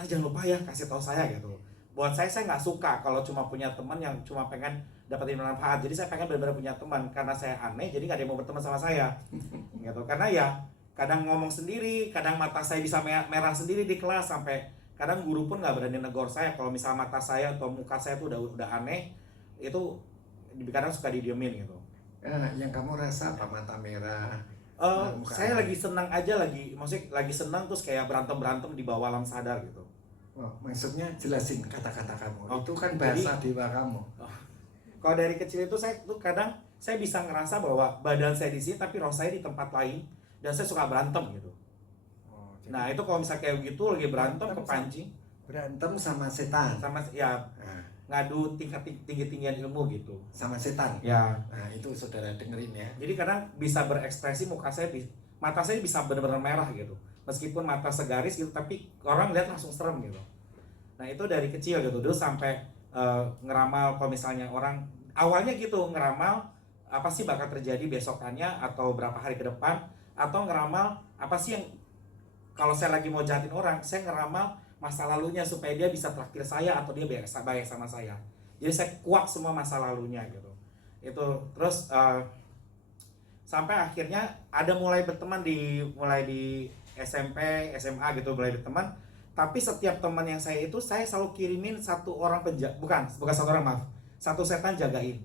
Jangan lupa ya kasih tahu saya gitu. Buat saya nggak suka kalau cuma punya teman yang cuma pengen dapetin manfaat. Jadi saya pengen benar-benar punya teman, karena saya aneh jadi nggak ada yang mau berteman sama saya gitu. Karena ya kadang ngomong sendiri, kadang mata saya bisa merah sendiri di kelas, sampai kadang guru pun nggak berani negor saya kalau misal mata saya atau muka saya tuh udah aneh. Itu kadang suka didiemin gitu. Yang kamu rasa apa? Mata merah? Saya lagi senang aja, maksudnya lagi senang terus kayak berantem di bawah alam sadar gitu. Maksudnya jelasin kata-kata kamu. Itu kan jadi, bahasa dewa kamu. Kalau dari kecil itu saya tuh kadang saya bisa ngerasa bahwa badan saya di sini tapi roh saya di tempat lain, dan saya suka berantem gitu. Nah itu kalau misalnya kayak gitu lagi berantem kepancing. Berantem sama setan. Sama ya ngadu tingkat tinggi-tinggian ilmu gitu. Sama setan. Ya. Nah itu saudara dengerin ya. Jadi kadang bisa berekspresi muka saya mata saya bisa benar-benar merah gitu. Meskipun mata segaris gitu, tapi orang lihat langsung serem gitu. Nah itu dari kecil gitu, dulu sampai ngeramal kalau misalnya orang awalnya gitu ngeramal apa sih bakal terjadi besokannya atau berapa hari ke depan, atau ngeramal apa sih yang kalau saya lagi mau jahatin orang, saya ngeramal masa lalunya supaya dia bisa traktir saya atau dia baik sama saya. Jadi saya kuak semua masa lalunya gitu. Itu terus sampai akhirnya ada mulai berteman mulai di SMP, SMA gitu mulai berteman. Tapi setiap teman yang saya selalu kirimin satu orang bukan satu orang, maaf, satu setan jagain.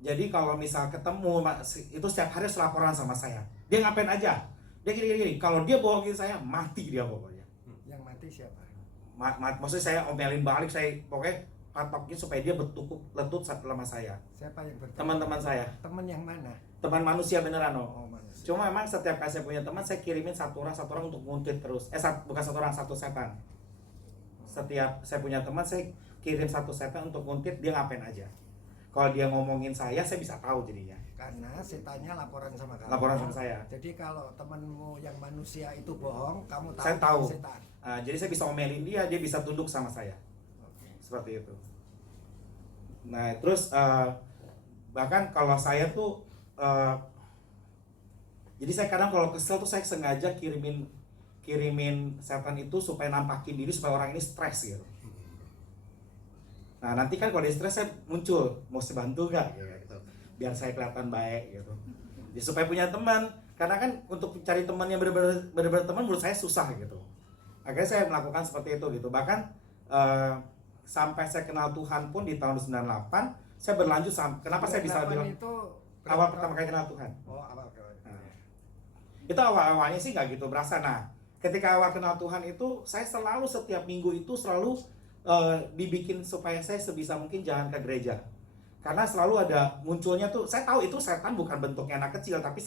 Jadi kalau misal ketemu itu setiap hari selaporan sama saya. Dia ngapain aja? Dia gini. Kalau dia bohongin saya, mati dia pokoknya. Yang mati siapa? Maksudnya saya omelin balik, saya pokoknya patokin supaya dia letut sama saya. Siapa yang berteman? Teman-teman saya. Teman yang mana? Teman manusia beneran, Oh, manusia. Cuma memang setiap kali saya punya teman, saya kirimin satu orang untuk nguntit terus. Bukan satu orang, satu setan. Setiap saya punya teman, saya kirim satu setan untuk nguntit dia ngapain aja. Kalau dia ngomongin saya bisa tahu jadinya. Karena setannya laporan sama kamu. Laporan sama saya. Jadi kalau temanmu yang manusia itu bohong, kamu tahu Saya tahu. itu setan. Jadi saya bisa omelin dia bisa tunduk sama saya. Oke. Seperti itu. Nah, terus bahkan kalau saya tuh jadi saya kadang kalau kesel tuh saya sengaja kirimin setan itu supaya nampakin diri supaya orang ini stres gitu. Nah nanti kan kalau dia stres saya muncul, mau saya bantu gak gitu, biar saya kelihatan baik gitu. Jadi supaya punya teman, karena kan untuk cari teman yang benar-benar teman menurut saya susah gitu. Akhirnya saya melakukan seperti itu gitu. Bahkan sampai saya kenal Tuhan pun di tahun 98, saya berlanjut kenapa saya bisa bilang itu awal pertama kali kenal Tuhan. Oh, awal kali. Itu awalnya sih nggak gitu berasa. Nah, ketika awal kenal Tuhan itu, saya selalu setiap minggu itu selalu dibikin supaya saya sebisa mungkin jangan ke gereja. Karena selalu ada munculnya tuh, saya tahu itu setan bukan bentuknya anak kecil, tapi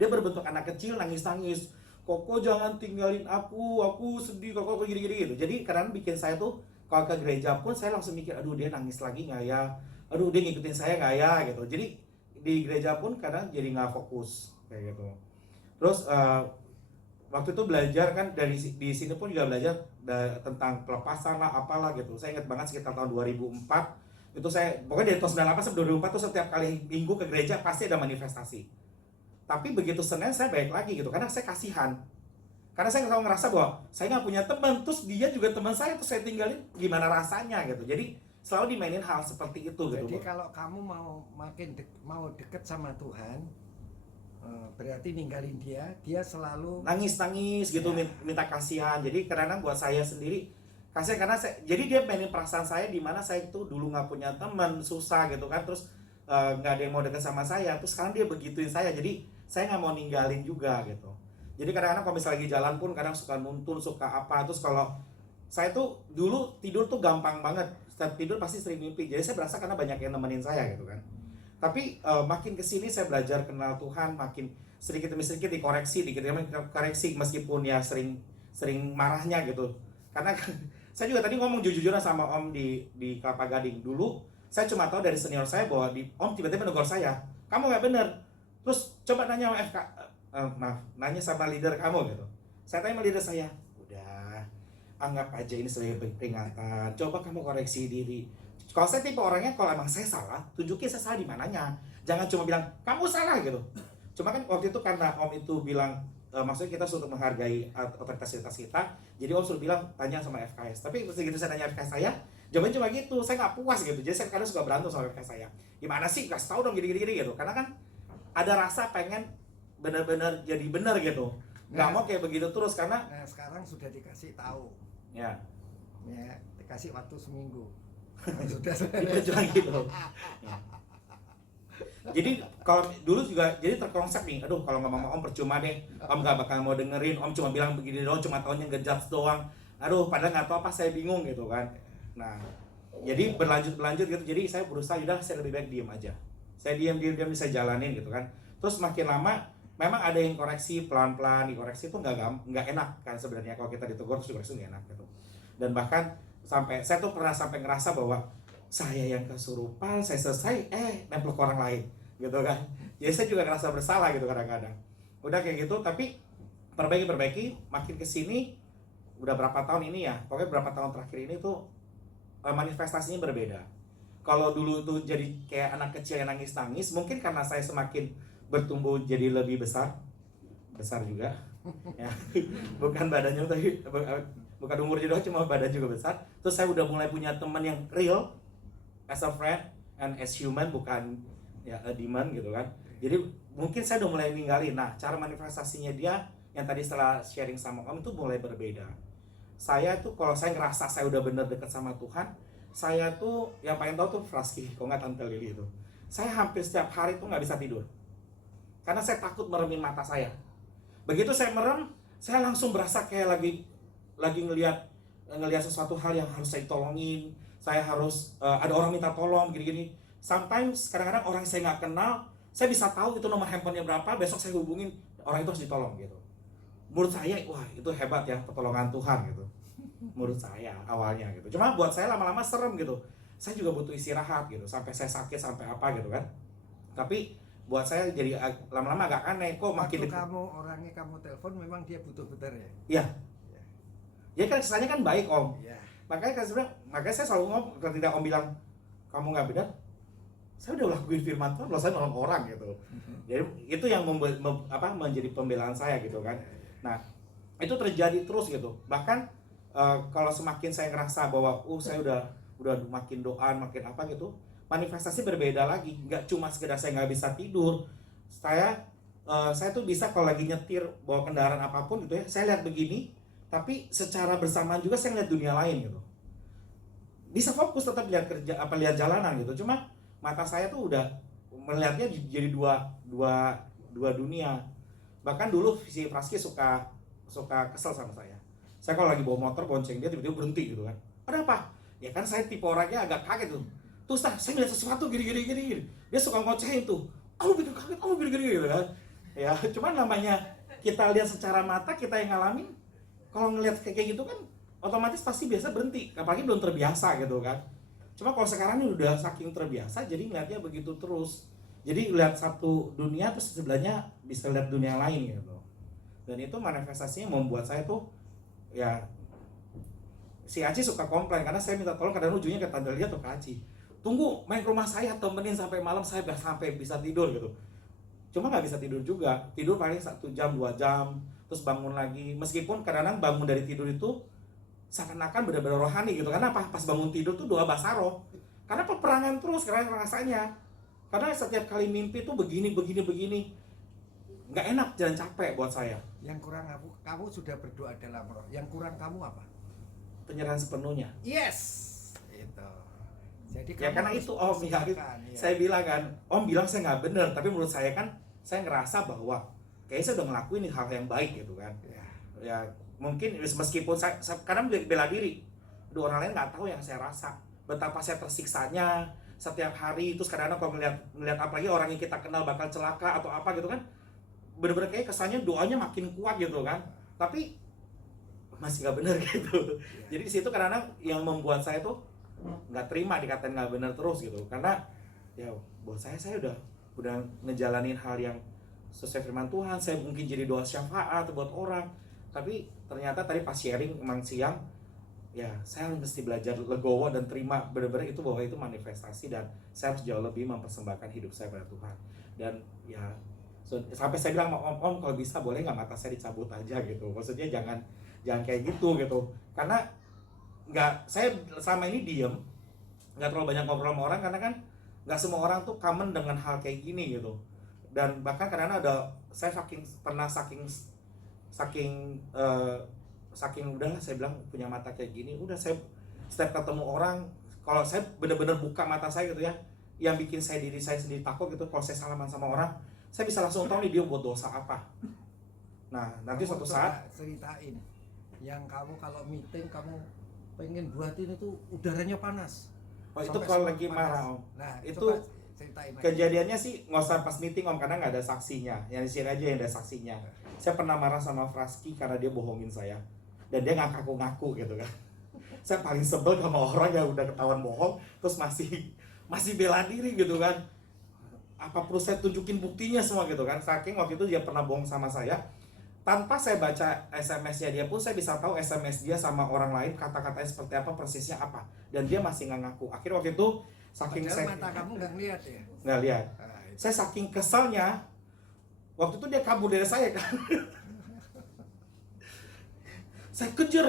dia berbentuk anak kecil nangis-nangis. Koko jangan tinggalin aku sedih, koko gini-gini gitu. Jadi kadang bikin saya tuh kalau ke gereja pun saya langsung mikir, aduh dia nangis lagi nggak ya? Aduh dia ngikutin saya nggak ya? Gitu. Jadi di gereja pun kadang jadi nggak fokus kayak gitu. Terus waktu itu belajar kan di sini pun juga belajar tentang pelepasan lah apalah gitu. Saya ingat banget sekitar tahun 2004 itu saya pokoknya dari tahun 98 sampai 2004 tuh setiap kali minggu ke gereja pasti ada manifestasi. Tapi begitu Senin saya balik lagi gitu karena saya kasihan. Karena saya selalu ngerasa bahwa saya nggak punya teman, terus dia juga teman saya, terus saya tinggalin gimana rasanya gitu. Jadi selalu dimainin hal seperti itu gitu. Jadi kalau kamu mau deket sama Tuhan, berarti ninggalin dia selalu nangis gitu ya. minta kasihan. Jadi kadang-kadang buat saya sendiri kasihan karena jadi dia mainin perasaan saya di mana saya itu dulu nggak punya teman, susah gitu kan, terus nggak ada yang mau deket sama saya, terus sekarang dia begituin saya, jadi saya nggak mau ninggalin juga gitu. Jadi kadang-kadang kalau misalnya lagi jalan pun kadang suka nuntun, suka apa, terus kalau saya tuh dulu tidur tuh gampang banget, setiap tidur pasti sering mimpi, jadi saya berasa karena banyak yang nemenin saya gitu kan. Tapi makin kesini saya belajar kenal Tuhan, makin sedikit demi sedikit dikoreksi meskipun ya sering marahnya gitu. Karena saya juga tadi ngomong jujur-jujuran sama Om di Kelapa Gading. Dulu saya cuma tahu dari senior saya bahwa Om tiba-tiba menegur saya, kamu nggak bener. Terus coba nanya sama nanya sama leader kamu gitu. Saya tanya sama leader saya, udah anggap aja ini sebagai peringatan. Coba kamu koreksi diri. Kalau saya tipe orangnya, kalau emang saya salah, tunjukin saya salah di mananya. Jangan cuma bilang, kamu salah gitu. Cuma kan waktu itu karena Om itu bilang, maksudnya kita suruh menghargai otoritas kita, jadi Om suruh bilang, tanya sama FKS. Tapi begitu saya tanya FKS saya, jawabannya cuma gitu, saya nggak puas gitu. Jadi saya kadang suka berantem sama FKS saya. Gimana sih, kasih tau dong gini-gini gitu. Karena kan ada rasa pengen benar-benar jadi benar gitu. Nggak mau kayak begitu terus, karena sekarang sudah dikasih tahu. ya Dikasih waktu seminggu. Sudah cuma gitu. Ya. Jadi kalau dulu juga jadi terkonsep nih, aduh kalau ngomong sama Om percuma deh, Om gak bakal mau dengerin, Om cuma bilang begini doang, cuma taunya ngejudge doang, aduh padahal nggak tahu apa, saya bingung gitu kan. Nah jadi berlanjut gitu, jadi saya berusaha udah saya lebih baik diem aja, saya diam bisa jalanin gitu kan. Terus makin lama memang ada yang koreksi pelan-pelan, dikoreksi itu nggak enak kan sebenarnya, kalau kita ditegur terus dikoreksi nggak enak gitu. Dan bahkan saya tuh pernah sampai ngerasa bahwa saya yang kesurupan, saya selesai nempel ke orang lain gitu kan. Jadi saya juga ngerasa bersalah gitu kadang-kadang. Udah kayak gitu, tapi perbaiki, makin kesini udah berapa tahun ini ya, pokoknya berapa tahun terakhir ini tuh manifestasinya berbeda. Kalau dulu tuh jadi kayak anak kecil yang nangis-nangis, mungkin karena saya semakin bertumbuh jadi lebih besar juga, ya. Bukan badannya tapi bukan umurnya doang, cuma badan juga besar. Terus saya udah mulai punya teman yang real, as a friend and as human, bukan ya a demon gitu kan. Jadi mungkin saya udah mulai ninggalin. Nah, cara manifestasinya dia yang tadi setelah sharing sama Om itu mulai berbeda. Saya tuh kalau saya ngerasa saya udah bener dekat sama Tuhan, saya tuh yang paling tahu tuh Fraski, kalau nggak Tante Lili itu. Saya hampir setiap hari tuh nggak bisa tidur, karena saya takut meremin mata saya. Begitu saya merem, saya langsung berasa kayak lagi ngelihat sesuatu hal yang harus saya tolongin. Saya harus ada orang minta tolong gini-gini. Sometimes kadang-kadang orang yang saya nggak kenal, saya bisa tahu itu nomor handphonenya berapa, besok saya hubungin orang itu harus ditolong gitu. Menurut saya, wah itu hebat ya pertolongan Tuhan gitu. Menurut saya awalnya gitu. Cuma buat saya lama-lama serem gitu. Saya juga butuh istirahat gitu. Sampai saya sakit sampai apa gitu kan. Tapi buat saya jadi lama-lama agak aneh kok makin Waktu orangnya kamu telepon memang dia butuh bener ya. Iya. Ya kan kesannya kan baik Om. Iya. Makanya saya selalu ngomong ketika Om bilang kamu nggak benar, saya udah lakuin firman Tuhan, saya nolong orang gitu. Jadi itu yang menjadi pembelaan saya gitu kan. Nah, itu terjadi terus gitu. Bahkan kalau semakin saya ngerasa bahwa saya udah makin doa, makin apa gitu, manifestasi berbeda lagi. Nggak cuma sekedar saya nggak bisa tidur, saya tuh bisa kalau lagi nyetir bawa kendaraan apapun gitu ya, saya lihat begini, tapi secara bersamaan juga saya lihat dunia lain gitu. Bisa fokus tetap lihat lihat jalanan gitu. Cuma mata saya tuh udah melihatnya jadi dua dunia. Bahkan dulu si Fraski suka kesel sama saya. Saya kalau lagi bawa motor bonceng dia tiba-tiba berhenti gitu kan. Ada apa? Ya kan saya tipe orangnya agak kaget tuh. Terus saya melihat sesuatu gini. Dia suka ngocehin tuh. Kamu bikin kaget, kamu gini gitu kan. Ya, cuman namanya kita lihat secara mata, kita yang ngalamin. Kalau ngelihat kayak gitu kan otomatis pasti biasa berhenti. Apalagi belum terbiasa gitu kan. Cuma kalau sekarang ini udah saking terbiasa jadi ngeliatnya begitu terus. Jadi lihat satu dunia terus sebelahnya bisa lihat dunia lain gitu. Dan itu manifestasinya membuat saya tuh ya si Aci suka komplain karena saya minta tolong kadang ujungnya ke Tante Lia atau ke Aci. Tunggu main ke rumah saya temenin sampai malam saya sampai bisa tidur gitu. Cuma nggak bisa tidur juga. Tidur paling 1 jam 2 jam terus bangun lagi. Meskipun kadang-kadang bangun dari tidur itu seakan-akan benar-benar rohani gitu. Karena apa? Pas bangun tidur tuh doa bahasa roh. Karena peperangan terus karena rasanya. Karena setiap kali mimpi tuh begini. Nggak enak, jangan capek buat saya. Yang kurang kamu sudah berdoa dalam roh. Yang kurang kamu apa? Penyerahan sepenuhnya. Yes. Itu. Jadi Ya karena itu Om ya, ya. saya bilang kan, Om bilang saya nggak benar, tapi menurut saya kan saya ngerasa bahwa kayaknya saya udah ngelakuin hal yang baik gitu kan. Ya mungkin meskipun saya kadang bela diri, aduh orang lain nggak tahu yang saya rasa, betapa saya tersiksanya setiap hari. Terus kadang-kadang kalau ngeliat apalagi orang yang kita kenal bakal celaka atau apa gitu kan, bener-bener kayak kesannya doanya makin kuat gitu kan, tapi masih nggak benar gitu. Jadi di situ kadang-kadang yang membuat saya tuh nggak terima dikatain nggak benar terus gitu, karena ya buat saya udah ngejalanin hal yang sesuai firman Tuhan. Saya mungkin jadi doa syafaat buat orang, tapi ternyata tadi pas sharing emang siang ya saya mesti belajar legowo dan terima benar-benar itu bahwa itu manifestasi dan saya harus jauh lebih mempersembahkan hidup saya pada Tuhan. Dan ya sampai saya bilang sama Om kalau bisa boleh nggak mata saya dicabut aja gitu, maksudnya jangan kayak gitu karena saya selama ini diem, nggak terlalu banyak ngobrol sama orang karena kan nggak semua orang tuh common dengan hal kayak gini gitu. Dan bahkan kadang saya saking udahlah saya bilang punya mata kayak gini, udah saya setiap ketemu orang kalau saya bener-bener buka mata saya gitu ya, yang bikin diri saya sendiri takut gitu. Kalau saya salaman sama orang, saya bisa langsung tahu nih dia buat dosa apa. Nah nanti suatu saat ceritain yang kamu kalau meeting kamu pengen buatin itu udaranya panas. Itu kalau lagi marah Om. Nah itu ceritain kejadiannya sih nggak usah pas meeting Om, karena nggak ada saksinya. Yang di sini aja yang ada saksinya. Saya pernah marah sama Fraski karena dia bohongin saya dan dia nggak ngaku-ngaku gitu kan. Saya paling sebel sama orang yang udah ketahuan bohong terus masih bela diri gitu kan. Apa perlu saya tunjukin buktinya semua gitu kan. Saking waktu itu dia pernah bohong sama saya. tanpa saya baca SMS-nya dia pun saya bisa tahu SMS dia sama orang lain kata-katanya seperti apa, persisnya apa, dan dia masih nggak ngaku. Akhirnya waktu itu saking Padahal saya mata kamu nggak ngeliat ya. nggak lihat, Nah, itu. saya saking kesalnya waktu itu dia kabur dari saya kan. Saya kejar,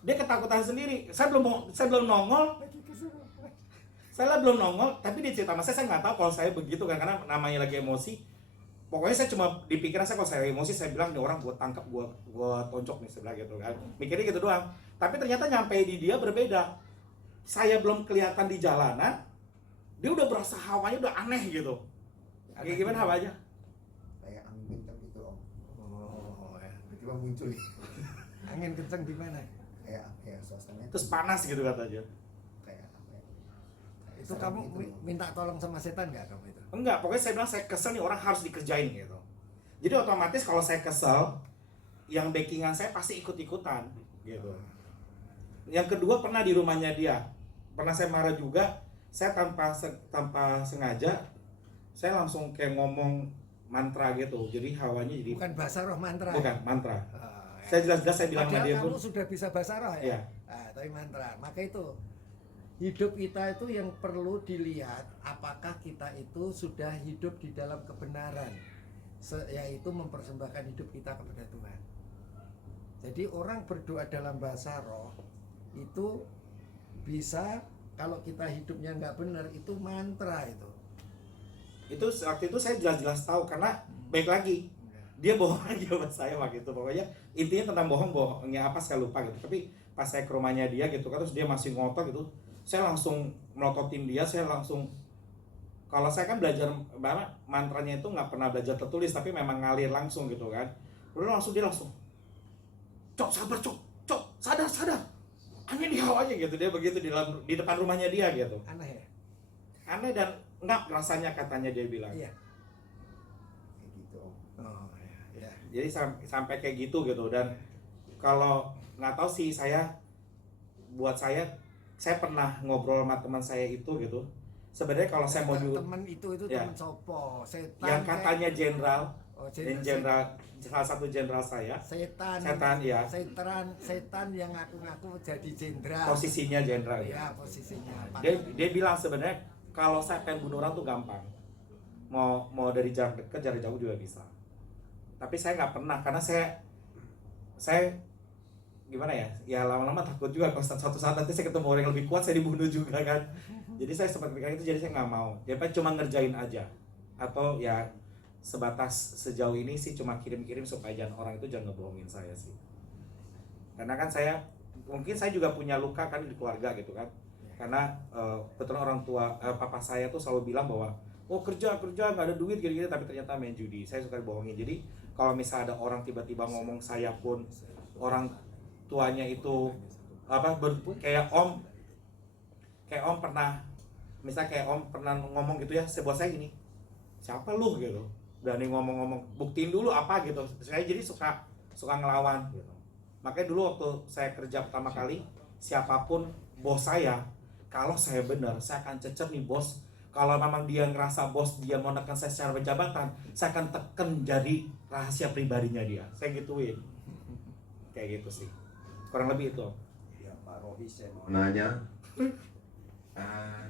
dia ketakutan sendiri. Saya belum nongol, tapi dia cerita sama saya nggak tahu kalau saya begitu kan, karena namanya lagi emosi. Pokoknya saya cuma di pikiran saya kalau saya emosi, saya bilang nih orang gue tangkap, gue tonjok nih, saya bilang gitu kan. Mikirnya gitu doang. Tapi ternyata nyampe di dia berbeda. Saya belum kelihatan di jalanan, dia udah berasa hawanya udah aneh gitu. Kayak gimana hawanya? Kayak angin kencang gitu om, Oh, ya. tiba-tiba muncul Angin kenceng di mana? kayak suasananya Terus panas gitu katanya. kayak apa ya, Itu serem kamu gitu. minta tolong sama setan nggak kamu itu? Enggak, pokoknya saya bilang saya kesel nih orang harus dikerjain gitu. Jadi otomatis kalau saya kesel, yang backingan saya pasti ikut-ikutan gitu. Yang kedua pernah di rumahnya dia, pernah saya marah juga, saya tanpa sengaja, saya langsung kayak ngomong mantra gitu. Jadi hawanya jadi Bukan bahasa roh mantra. bukan mantra. Oh, ya. Saya jelas-jelas saya bilang sama Padahal dia kamu pun, sudah bisa bahasa roh ya? Iya. Tapi mantra. Maka itu hidup kita itu yang perlu dilihat apakah kita itu sudah hidup di dalam kebenaran, yaitu mempersembahkan hidup kita kepada Tuhan. Jadi orang berdoa dalam bahasa roh itu bisa, kalau kita hidupnya nggak benar, itu mantra itu. itu waktu itu saya jelas-jelas tahu karena baik lagi dia bohong lagi sama saya waktu itu. Pokoknya intinya tentang bohongnya apa saya lupa gitu. Tapi pas saya ke rumahnya dia gitu kan, terus dia masih ngotot gitu, saya langsung melototin dia. Saya langsung, kalau saya kan belajar mantranya itu nggak pernah belajar tertulis, tapi memang ngalir langsung gitu kan. Lalu dia langsung cok sabar, cok sadar aneh di hawanya gitu. Dia begitu di depan rumahnya dia gitu, Aneh ya? aneh dan enggak rasanya katanya dia bilang. Iya. kayak gitu om. Oh ya. Jadi sampai kayak gitu gitu. Dan kalau nggak tahu sih, buat saya pernah ngobrol sama teman saya itu gitu. Sebenarnya kalau saya mau Teman itu Ya. teman sopo, setan. yang katanya jenderal, Oh, salah satu jenderal saya, setan ya, setan yang ngaku-ngaku jadi jenderal. posisinya jenderal ya. Ya, posisinya apa? Dia bilang sebenarnya kalau saya pengen bunuh orang tuh gampang. Mau dari jarak dekat, jarak jauh juga bisa. Tapi saya nggak pernah, karena saya gimana ya? Ya lama-lama takut juga kalau suatu saat nanti saya ketemu orang yang lebih kuat, saya dibunuh juga kan. Jadi saya sempat pikir itu, jadi saya nggak mau. Jadi cuma ngerjain aja. Atau ya sebatas sejauh ini sih cuma kirim-kirim supaya orang itu jangan ngebohongin saya sih. Karena kan mungkin saya juga punya luka kan di keluarga gitu kan. Karena betul orang tua, papa saya tuh selalu bilang bahwa oh kerja nggak ada duit gini-gini, tapi ternyata main judi. Saya suka dibohongin. Jadi kalau misalnya ada orang tiba-tiba ngomong saya pun, orang tuanya itu kayak om pernah, misalnya kayak om pernah ngomong gitu ya, buat saya gini, siapa lu gitu, berani ngomong-ngomong, buktiin dulu apa gitu. Saya jadi suka ngelawan gitu. Makanya dulu waktu saya kerja pertama kali, siapapun bos saya, kalau saya benar, saya akan cecer nih bos. Kalau memang dia ngerasa bos dia mau nekan saya secara jabatan, saya akan teken jadi rahasia pribadinya dia. Saya gituin. Kayak gitu sih. Kurang lebih itu. Ya Pak Rohi, saya mau nanya,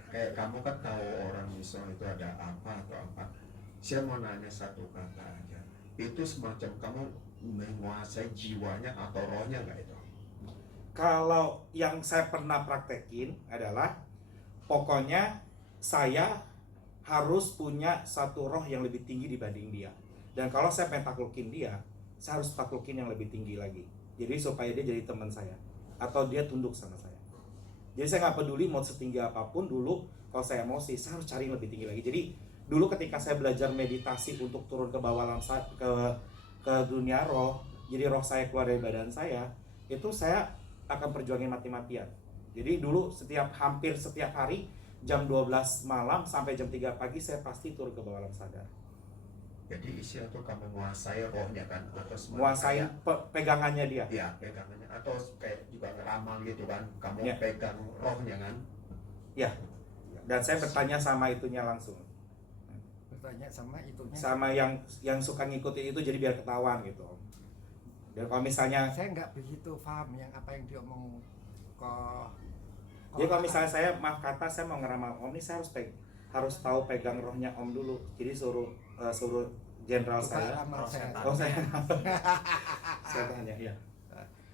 kayak kamu kan tahu orang misalnya itu ada apa atau apa. Saya mau nanya satu kata aja. Itu semacam kamu menguasai jiwanya atau rohnya nggak itu? Kalau yang saya pernah praktekin adalah, pokoknya saya harus punya satu roh yang lebih tinggi dibanding dia. Dan kalau saya pengen taklukin dia, saya harus taklukin yang lebih tinggi lagi. Jadi supaya dia jadi teman saya, atau dia tunduk sama saya. Jadi saya nggak peduli mau setinggi apapun dulu, kalau saya emosi, saya harus cari yang lebih tinggi lagi. Jadi dulu ketika saya belajar meditasi untuk turun ke bawah ke dunia roh, jadi roh saya keluar dari badan saya, itu saya akan perjuangin mati-matian. Jadi dulu hampir setiap hari jam 12 malam sampai jam 3 pagi saya pasti turun ke bawah alam sadar. Jadi istilah itu kamu menguasai rohnya kan, atau semacam Menguasai pegangannya dia. ya pegangannya, atau kayak juga ngeramal gitu kan, kamu Ya. pegang rohnya kan. Dan saya bertanya sama itunya langsung. Bertanya sama itunya. Sama yang suka ngikutin itu, jadi biar ketahuan gitu. Dan kalau misalnya, Saya nggak begitu paham yang apa yang diomong kok. jadi kalau misalnya saya maaf kata saya mau ngeramal Om nih, saya harus tahu pegang rohnya Om dulu. Jadi suruh jenderal saya. ramal saya. Oh saya saya tanya ya.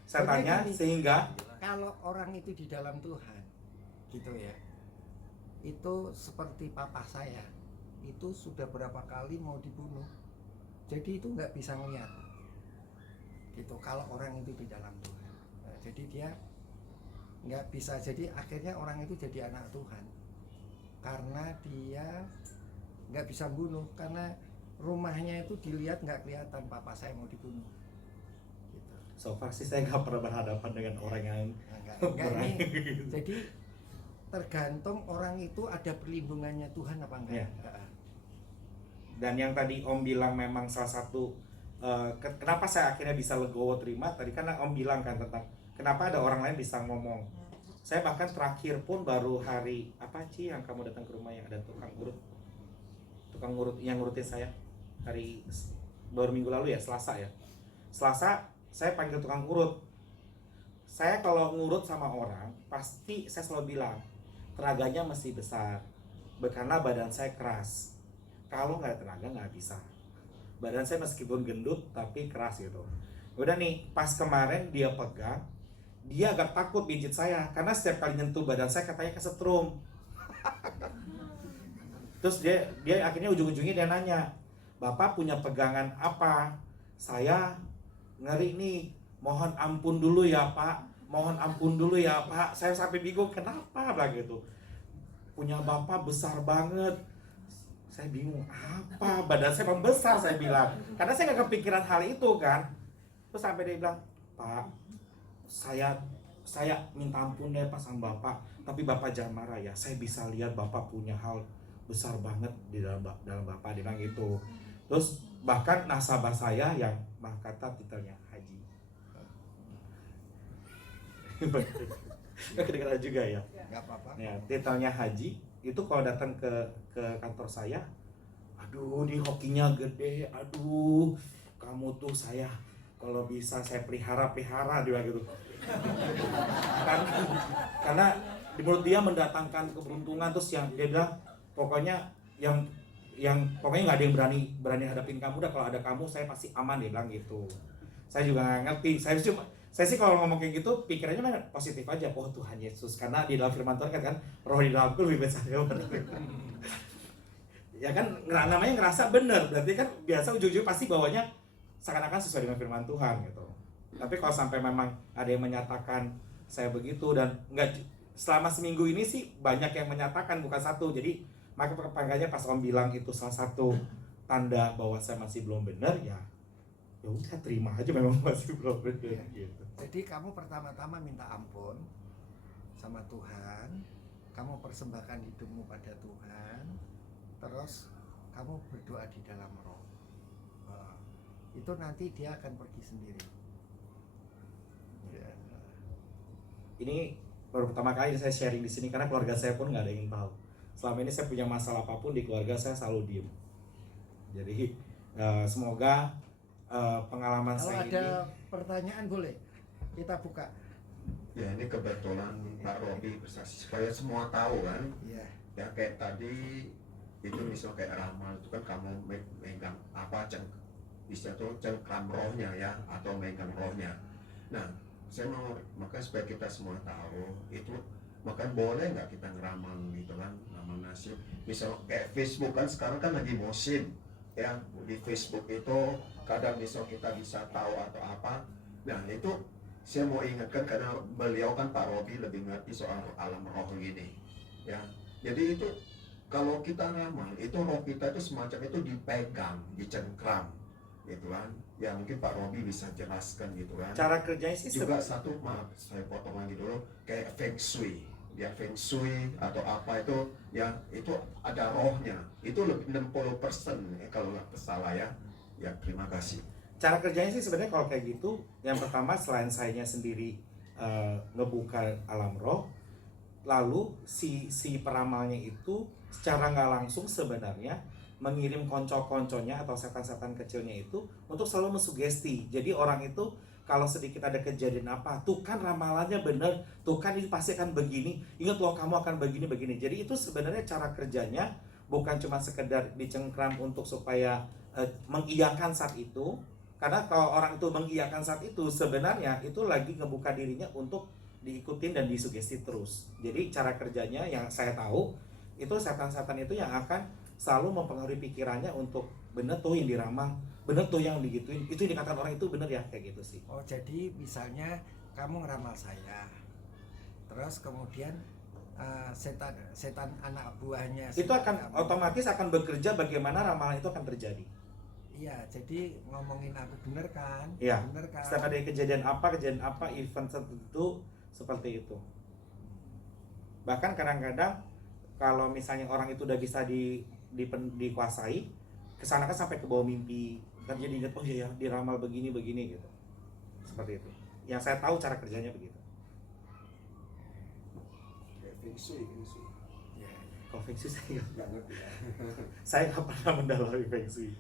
Saya Jadi tanya gini. sehingga Kalau orang itu di dalam Tuhan, gitu ya, itu seperti papa saya, itu sudah berapa kali mau dibunuh, jadi itu nggak bisa ngeliat, gitu. Kalau orang itu di dalam Tuhan, nah, jadi dia nggak bisa. Jadi akhirnya orang itu jadi anak Tuhan, karena dia nggak bisa bunuh, karena rumahnya itu dilihat nggak kelihatan papa saya mau dibunuh. Gitu. so far sih saya nggak pernah berhadapan dengan orang yang Nah, enggak nih. Jadi tergantung orang itu ada perlindungannya Tuhan apa enggak. Iya. Dan yang tadi Om bilang memang salah satu kenapa saya akhirnya bisa legowo terima tadi, karena Om bilang kan tentang kenapa ada orang lain bisa ngomong. Saya bahkan terakhir pun baru hari apa sih yang kamu datang ke rumah yang ada tukang urut yang ngurutin saya baru minggu lalu ya, Selasa ya. Selasa saya panggil tukang urut. Saya kalau ngurut sama orang pasti saya selalu bilang tenaganya mesti besar, karena badan saya keras. Kalau nggak ada tenaga nggak bisa. Badan saya meskipun gendut tapi keras gitu. Udah nih, pas kemarin dia pegang, dia agak takut pijit saya karena setiap kali nyentuh badan saya katanya kesetrum. Terus dia akhirnya ujung-ujungnya dia nanya, "Bapak punya pegangan apa?" Saya ngeri nih, "Mohon ampun dulu ya Pak, mohon ampun dulu ya Pak." Saya sampai bingung kenapa lah gitu. Punya Bapak besar banget. Saya bingung apa, badan saya membesar saya bilang, karena saya nggak kepikiran hal itu kan. Terus sampai dia bilang, "Pak, saya minta ampun deh Pak sama Bapak, tapi Bapak jangan marah ya, saya bisa lihat Bapak punya hal besar banget di dalam Bapak," dia bilang gitu. Terus bahkan nasabah saya yang maaf kata titelnya Haji. Kedengeran juga ya. Enggak apa-apa. Ya, titelnya Haji itu kalau datang ke kantor saya, "Aduh, ini hokinya gede, aduh, kamu tuh saya kalau bisa saya pelihara dia bilang gitu. Karena menurut dia mendatangkan keberuntungan. Terus yang dia bilang pokoknya yang pokoknya nggak ada yang berani hadapin kamu dah, kalau ada kamu saya pasti aman, dia bilang gitu. Saya juga nggak ngerti, saya sih kalau ngomong kayak gitu pikirannya memang positif aja, oh Tuhan Yesus, karena di dalam firman Tuhan kan roh di dalamku lebih besar ya kan, namanya ngerasa bener, berarti kan biasa ujung-ujung pasti bawanya seakan-akan sesuai dengan firman Tuhan gitu. Tapi kalau sampai memang ada yang menyatakan saya begitu, dan enggak, selama seminggu ini sih banyak yang menyatakan, bukan satu. Jadi maka makanya pas Om bilang itu salah satu tanda bahwa saya masih belum benar, ya udah terima aja memang masih belum benar gitu. Jadi kamu pertama-tama minta ampun sama Tuhan, kamu persembahkan hidupmu pada Tuhan, terus kamu berdoa di dalam roh. Itu nanti dia akan pergi sendiri. Ya. Ini baru pertama kali saya sharing di sini karena keluarga saya pun nggak ada yang tahu. Selama ini saya punya masalah apapun di keluarga saya selalu diem. Jadi semoga pengalaman Kalau saya ada ini. pertanyaan boleh kita buka. Ya ini kebetulan Pak Robi bersaksi supaya semua tahu kan. Iya. Ya kayak tadi itu misal kayak ramal itu kan kamu megang apa bisa tuh cengkram rohnya ya, atau megang rohnya. Nah saya mau maka supaya kita semua tahu itu, maka boleh nggak kita ngeramal gitu kan, ramal nasib. Misal kayak Facebook kan sekarang kan lagi musim ya, di Facebook itu kadang misal kita bisa tahu atau apa. Nah itu saya mau ingatkan karena beliau kan Pak Robi lebih ngerti soal alam roh gini ya. Jadi itu kalau kita ramal itu roh kita itu semacam itu dipegang, dicengkram gitu kan. Ya mungkin Pak Robi bisa jelaskan gitu kan. Cara kerjanya sih Juga satu, maaf saya potong lagi dulu, kayak feng shui ya, feng shui atau apa itu ya, itu ada rohnya, itu lebih 60% ya, kalau nggak salah ya. Ya terima kasih. Cara kerjanya sih sebenarnya kalau kayak gitu, yang pertama selain sayanya sendiri ngebuka alam roh, lalu si peramalnya itu secara nggak langsung sebenarnya mengirim konco-konconya atau setan-setan kecilnya itu untuk selalu mensugesti. Jadi orang itu kalau sedikit ada kejadian apa, tuh kan ramalannya bener, tuh kan ini pasti akan begini, ingat loh kamu akan begini. Jadi itu sebenarnya cara kerjanya bukan cuma sekedar dicengkram untuk supaya mengiyakan saat itu. Karena kalau orang itu mengiyakan saat itu, sebenarnya itu lagi ngebuka dirinya untuk diikutin dan disugesti terus. Jadi cara kerjanya yang saya tahu, itu setan-setan itu yang akan selalu mempengaruhi pikirannya untuk bener tuh yang diramal, bener tuh yang digituin, itu yang dikatakan orang itu bener ya, kayak gitu sih. Oh, jadi misalnya kamu ngeramal saya, terus kemudian setan anak buahnya Itu setan akan kamu. otomatis akan bekerja bagaimana ramalan itu akan terjadi. Iya, jadi ngomongin aku bener kan? Iya. Bener kan? Setiap ada kejadian apa, event tertentu seperti itu. Bahkan kadang-kadang kalau misalnya orang itu udah bisa dikuasai, kesana kan sampai ke bawah mimpi, kan jadi ingat, oh iya ya diramal begini gitu. Seperti itu. Yang saya tahu cara kerjanya begitu. Kayak feng shui. Ya. Kalau Feng Shui saya Nggak ngerti ya. saya nggak pernah mendalami Feng Shui.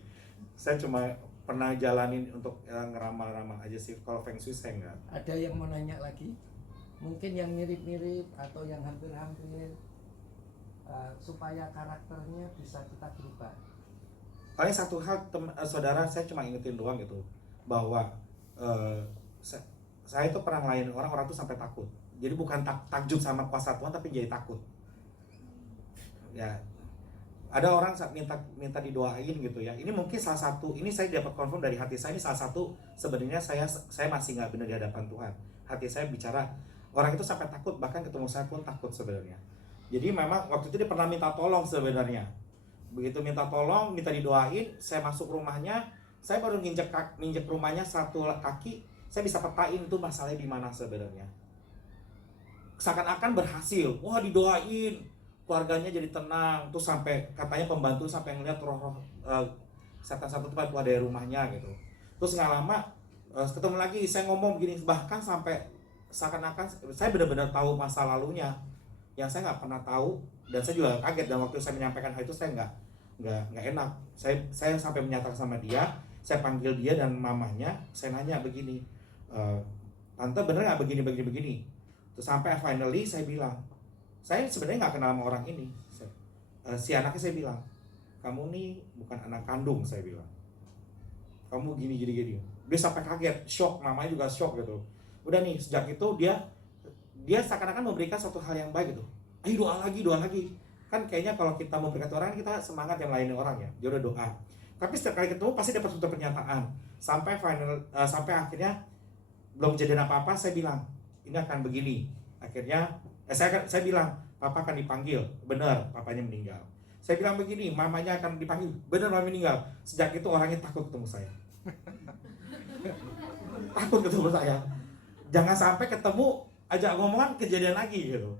Saya cuma pernah jalanin untuk ngeramal-ramal aja sih. Kalau Feng Shui saya nggak. Ada yang mau nanya lagi? Mungkin yang mirip-mirip atau yang hampir-hampir, supaya karakternya bisa kita berubah. Paling satu hal saudara, saya cuma ingetin doang gitu, bahwa saya itu pernah ngelayanin orang tuh sampai takut. Jadi bukan takjub sama kuasa Tuhan, tapi jadi takut. Ya, ada orang minta didoain gitu ya. Ini mungkin salah satu, ini saya dapat confirm dari hati saya, ini salah satu sebenarnya saya masih nggak benar di hadapan Tuhan. Hati saya bicara, orang itu sampai takut, bahkan ketemu saya pun takut sebenarnya. Jadi memang waktu itu dia pernah minta tolong sebenarnya. Begitu minta tolong, minta didoain, saya masuk rumahnya, saya baru nginjek rumahnya satu kaki, saya bisa petain itu masalahnya di mana sebenarnya. Seakan-akan berhasil, wah didoain, keluarganya jadi tenang, tuh sampai katanya pembantu sampai ngeliat roh-roh setan satu tempat keluar dari rumahnya gitu. Terus nggak lama ketemu lagi, saya ngomong gini, bahkan sampai seakan-akan saya benar-benar tahu masa lalunya yang saya nggak pernah tahu, dan saya juga kaget, dan waktu saya menyampaikan hal itu saya nggak enak. Saya sampai menyatakan sama dia, saya panggil dia dan mamanya, saya nanya begini, tante bener nggak begini. Terus sampai finally saya bilang, saya sebenarnya nggak kenal sama orang ini. Si anaknya saya bilang, kamu nih bukan anak kandung, saya bilang, kamu gini. Dia sampai kaget, shock, mamanya juga shock gitu. Udah nih, sejak itu dia seakan-akan memberikan suatu hal yang baik gitu. Ayo doa lagi. Kan kayaknya kalau kita memberkati orang, kita semangat yang lainnya orang ya. Dia udah doa. Tapi setiap kali ketemu pasti dapat suatu pernyataan. Sampai akhirnya belum kejadian apa-apa, saya bilang, ini akan begini. Akhirnya saya bilang, papa akan dipanggil. Benar, papanya meninggal. Saya bilang begini, mamanya akan dipanggil. Benar, mamanya meninggal. Sejak itu orangnya takut ketemu saya. Takut ketemu saya. Jangan sampai ketemu ajak ngomongan kejadian lagi gitu.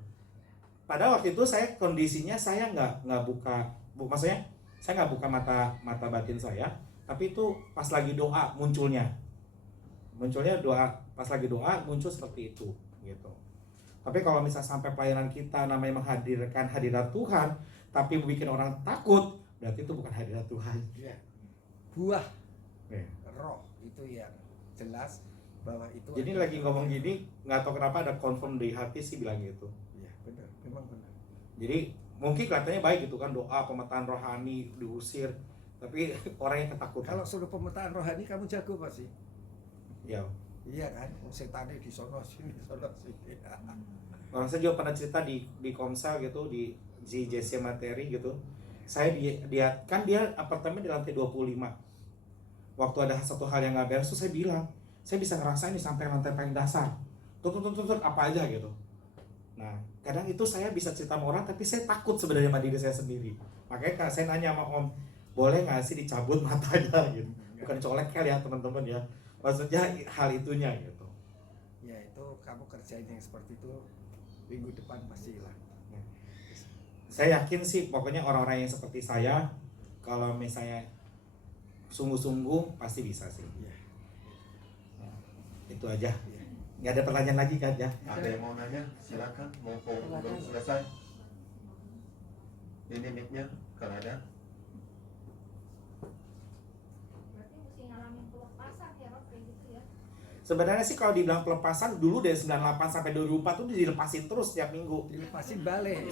Pada waktu itu saya kondisinya saya nggak buka, maksudnya saya nggak buka mata batin saya, tapi itu pas lagi doa munculnya doa, pas lagi doa muncul seperti itu gitu. Tapi kalau misalnya sampai pelayanan kita namanya menghadirkan hadirat Tuhan, tapi bikin orang takut, berarti itu bukan hadirat Tuhan. Ya. Buah Ya. roh itu yang jelas bahwa itu. Jadi adalah lagi ngomong gini, nggak tahu kenapa ada confirm di hati sih bilang gitu. Ya benar, memang benar. Jadi mungkin kelihatannya baik gitu kan, doa pemetaan rohani diusir, tapi orangnya ketakutan. Kalau suruh pemetaan rohani kamu jago pasti. Ya, Iya kan, setannya di sono sini. orang saya juga pernah cerita di Komsel gitu, di JC Materi gitu. Saya dia apartemen di lantai 25. Waktu ada satu hal yang nggak beres tuh saya bilang, saya bisa ngerasain nih sampai lantai paling dasar. Tut apa aja gitu. Nah, kadang itu saya bisa cerita sama orang, tapi saya takut sebenarnya sama diri saya sendiri. Makanya saya nanya sama Om, boleh nggak sih dicabut matanya gitu? Bukan colek kali ya teman-teman ya. Maksudnya hal itunya gitu. Ya itu kamu kerjain yang seperti itu minggu depan pasti hilang. Saya yakin sih pokoknya orang-orang yang seperti saya, kalau misalnya sungguh-sungguh pasti bisa sih. Ya. Itu aja. Ya. Nggak ada pertanyaan lagi kan ya? Ada yang mau nanya? Silakan. Mau belum selesai? Ini mic-nya kalau ada. Berarti mesti ngalamin pelepasan ya Rob, kayak gitu ya. Sebenarnya sih kalau dibilang pelepasan dulu dari 98 sampai 2004 tuh dilepasin terus setiap minggu. Dilepasin balik.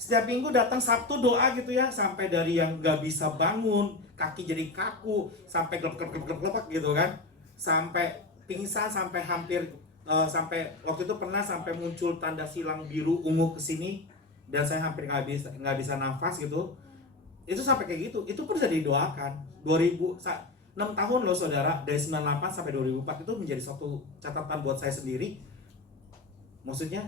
Setiap minggu datang Sabtu doa gitu ya, sampai dari yang nggak bisa bangun, kaki jadi kaku, sampai gelap gitu kan, sampai pingsan, sampai hampir sampai waktu itu pernah sampai muncul tanda silang biru ungu ke sini, dan saya hampir nggak bisa nafas gitu. Itu sampai kayak gitu, itu pun sudah didoakan. 6 tahun loh saudara, dari 98 sampai 2004 itu menjadi suatu catatan buat saya sendiri. Maksudnya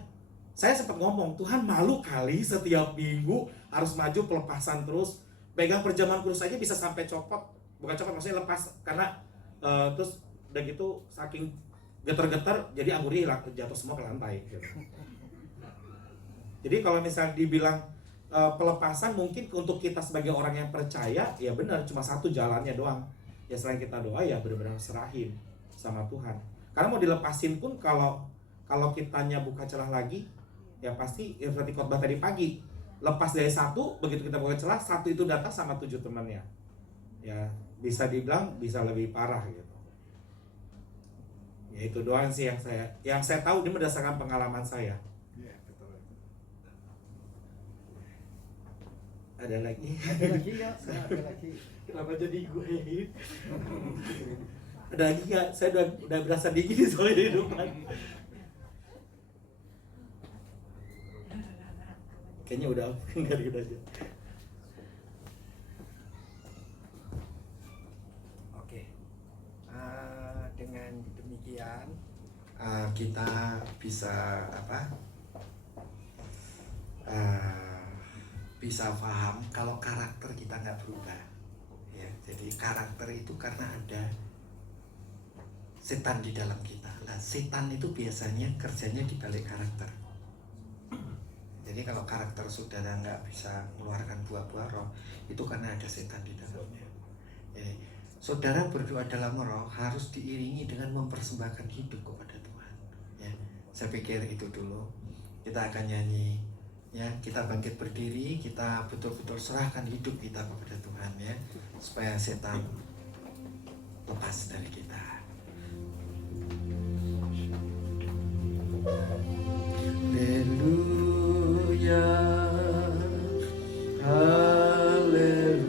saya sempat ngomong, Tuhan malu kali setiap minggu harus maju pelepasan terus. Pegang perjamuan kudus aja bisa sampai copot. Bukan copot, maksudnya lepas. Karena terus udah gitu saking getar-getar, jadi anggurnya hilang, jatuh semua ke lantai gitu. Jadi kalau misalnya dibilang pelepasan, mungkin untuk kita sebagai orang yang percaya, ya benar, cuma satu jalannya doang. Ya selain kita doa, ya benar-benar serahin sama Tuhan. Karena mau dilepasin pun kalau kitanya buka celah lagi, ya pasti ya seperti khotbah tadi pagi, lepas dari satu, begitu kita buka celah, satu itu datang sama 7 temannya. Ya bisa dibilang bisa lebih parah gitu. Ya itu doang sih yang saya tahu, ini berdasarkan pengalaman saya. Iya, betul. Ada lagi? Ada lagi ya, ada lagi. Kenapa jadi gue? Ada lagi nggak? Saya udah berasa dingin soalnya di depan. Kayaknya udah enggak aja. Oke. Dengan demikian kita bisa bisa paham kalau karakter kita nggak berubah ya. Jadi karakter itu karena ada setan di dalam kita. Nah, setan itu biasanya kerjanya di balik karakter. Jadi kalau karakter saudara nggak bisa mengeluarkan buah-buah roh, itu karena ada setan di dalamnya. Jadi, saudara berdoa dalam roh harus diiringi dengan mempersembahkan hidup kepada Tuhan. Ya, saya pikir itu dulu. Kita akan nyanyi. Ya, kita bangkit berdiri, kita betul-betul serahkan hidup kita kepada Tuhan ya, supaya setan lepas dari kita. Haleluya, haleluya,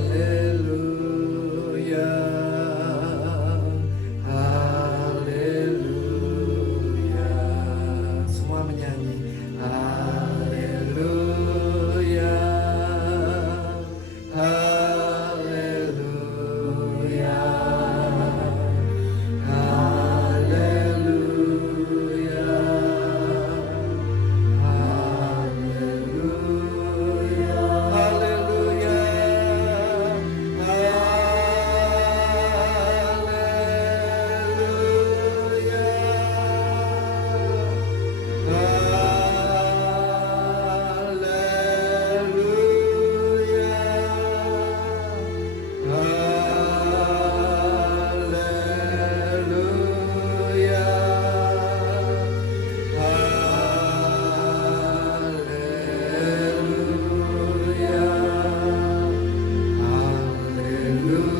haleluya, haleluya. Semua menyanyi. Haleluya, haleluya, haleluya, haleluya,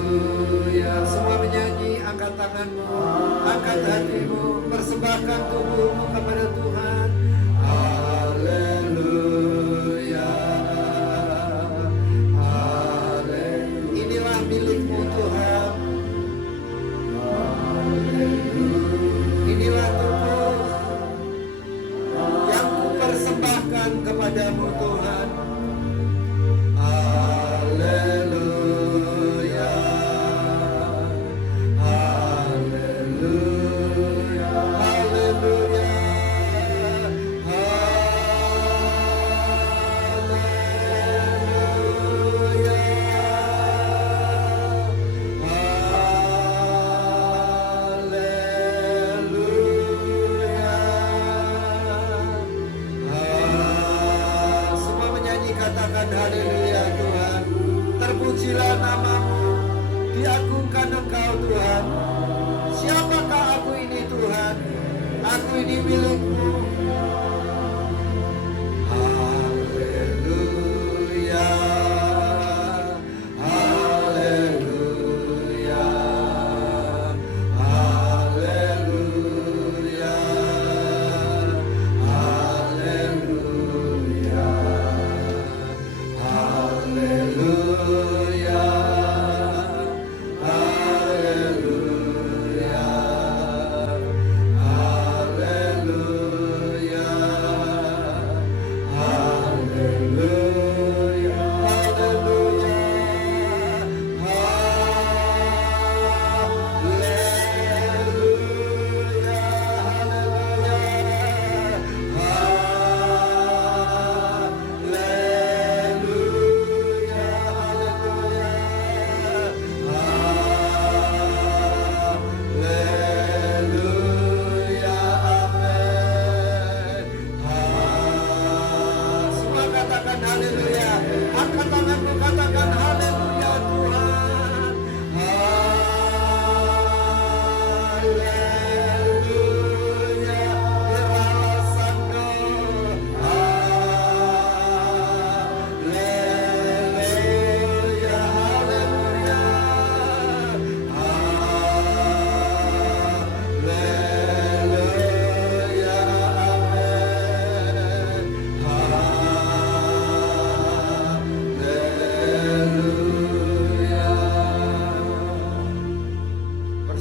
haleluya. Semua menyanyi, angkat tanganmu, angkat hatimu, persembahkan tubuhmu kepada Tuhan. Haleluya, haleluya. Inilah milikmu Tuhan. Inilah tubuh yang kupersembahkan kepadamu Tuhan. Haleluya, haleluya, haleluya, semua menyanyi, katakan haleluya Tuhan. Terpujilah namamu, diagungkan Engkau Tuhan. Siapakah aku ini Tuhan? Aku ini milikmu. Haleluya, haleluya,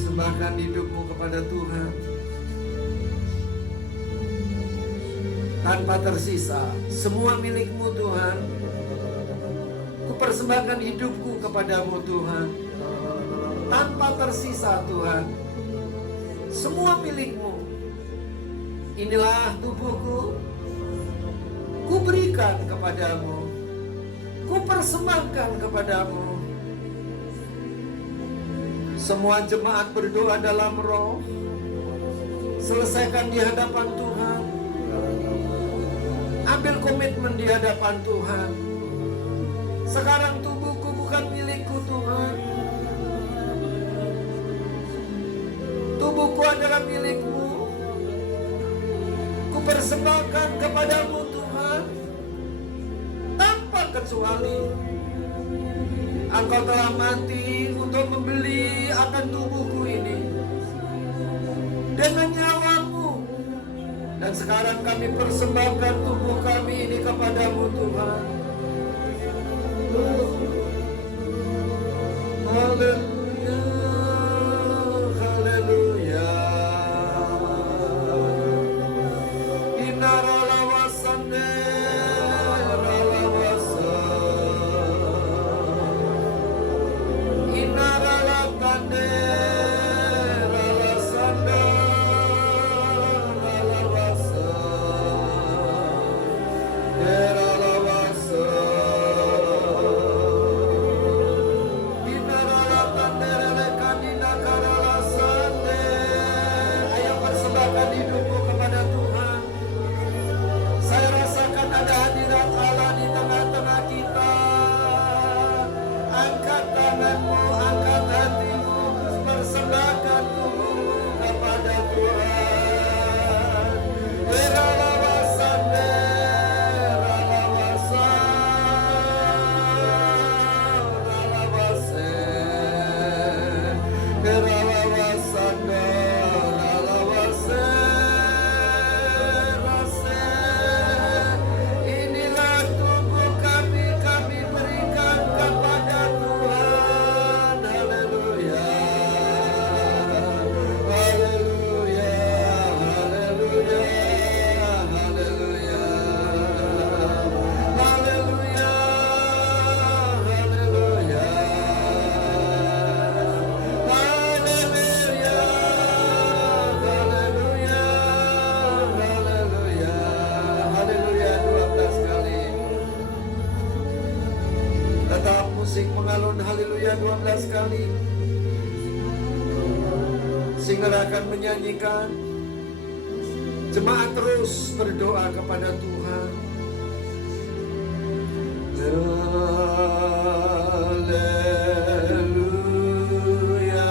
persembahkan hidupmu kepada Tuhan tanpa tersisa. Semua milikmu Tuhan. Ku persembahkan hidupku kepadamu Tuhan tanpa tersisa Tuhan. Semua milikmu. Inilah tubuhku, ku berikan kepadamu, ku persembahkan kepadamu. Semua jemaat berdoa dalam roh, selesaikan di hadapan Tuhan. Ambil komitmen di hadapan Tuhan. Sekarang tubuhku bukan milikku Tuhan. Tubuhku adalah milikmu. Ku persembahkan kepadamu Tuhan tanpa kecuali. Engkau telah mati untuk membeli akan tubuhku ini dengan nyawamu. Dan sekarang kami persembahkan tubuh kami ini kepadamu Tuhan. Haleluya, haleluya. Inaralawasande, ralawasa. Inaralatande, ralasanda, ralawasa. Eralawasa. Inaralatande, relekandina karalasande. Ayo persembahkan hidupmu kepada Tuhan. Saya rasakan ada hadirat Allah di tengah-tengah kita. Angkat tanganmu, angkat hatimu, persembahkan tubuhmu kepada Tuhan. Eralawasande, ralawasa, ralawase. Eralawasande, ralawase, rase. Inilah tubuh kami, kami berikan kepada Tuhan. Haleluya, haleluya, haleluya, haleluya, haleluya, haleluya, haleluya, haleluya, haleluya, haleluya. 12 kali. Tetap musik mengalun haleluya 12 kali. Singer akan menyanyikan. Jemaat terus berdoa kepada Tuhan. Haleluya.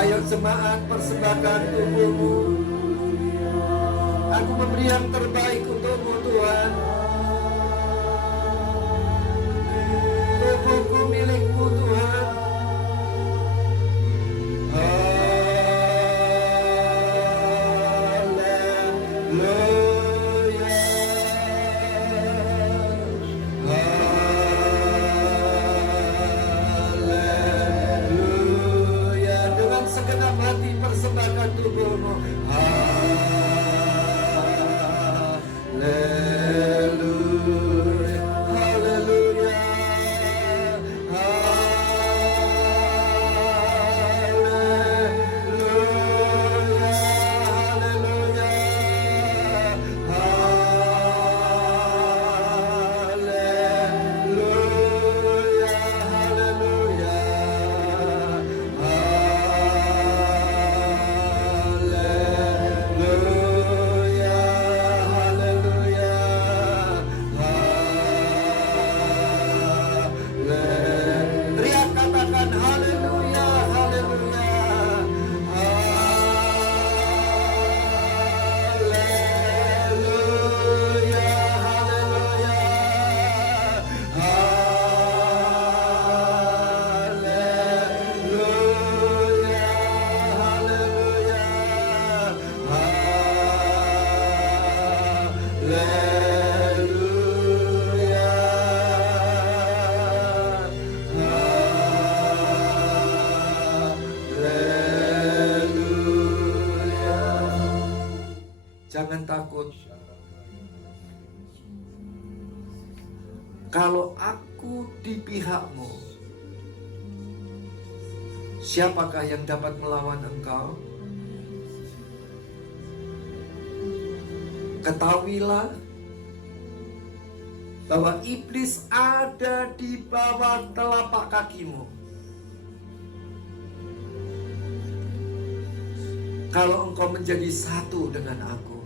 Ayo jemaat persembahkan tubuhmu. Aku memberi yang terbaik untukmu Tuhan. Tubuhku milikmu Tuhan. Haleluya. Haleluya. Dengan segenap hati persembahkan tubuhmu. Haleluya. jangan takut. Kalau aku di pihakmu, siapakah yang dapat melawan engkau? Ketahuilah bahwa iblis ada di bawah telapak kakimu. Kalau engkau menjadi satu dengan aku,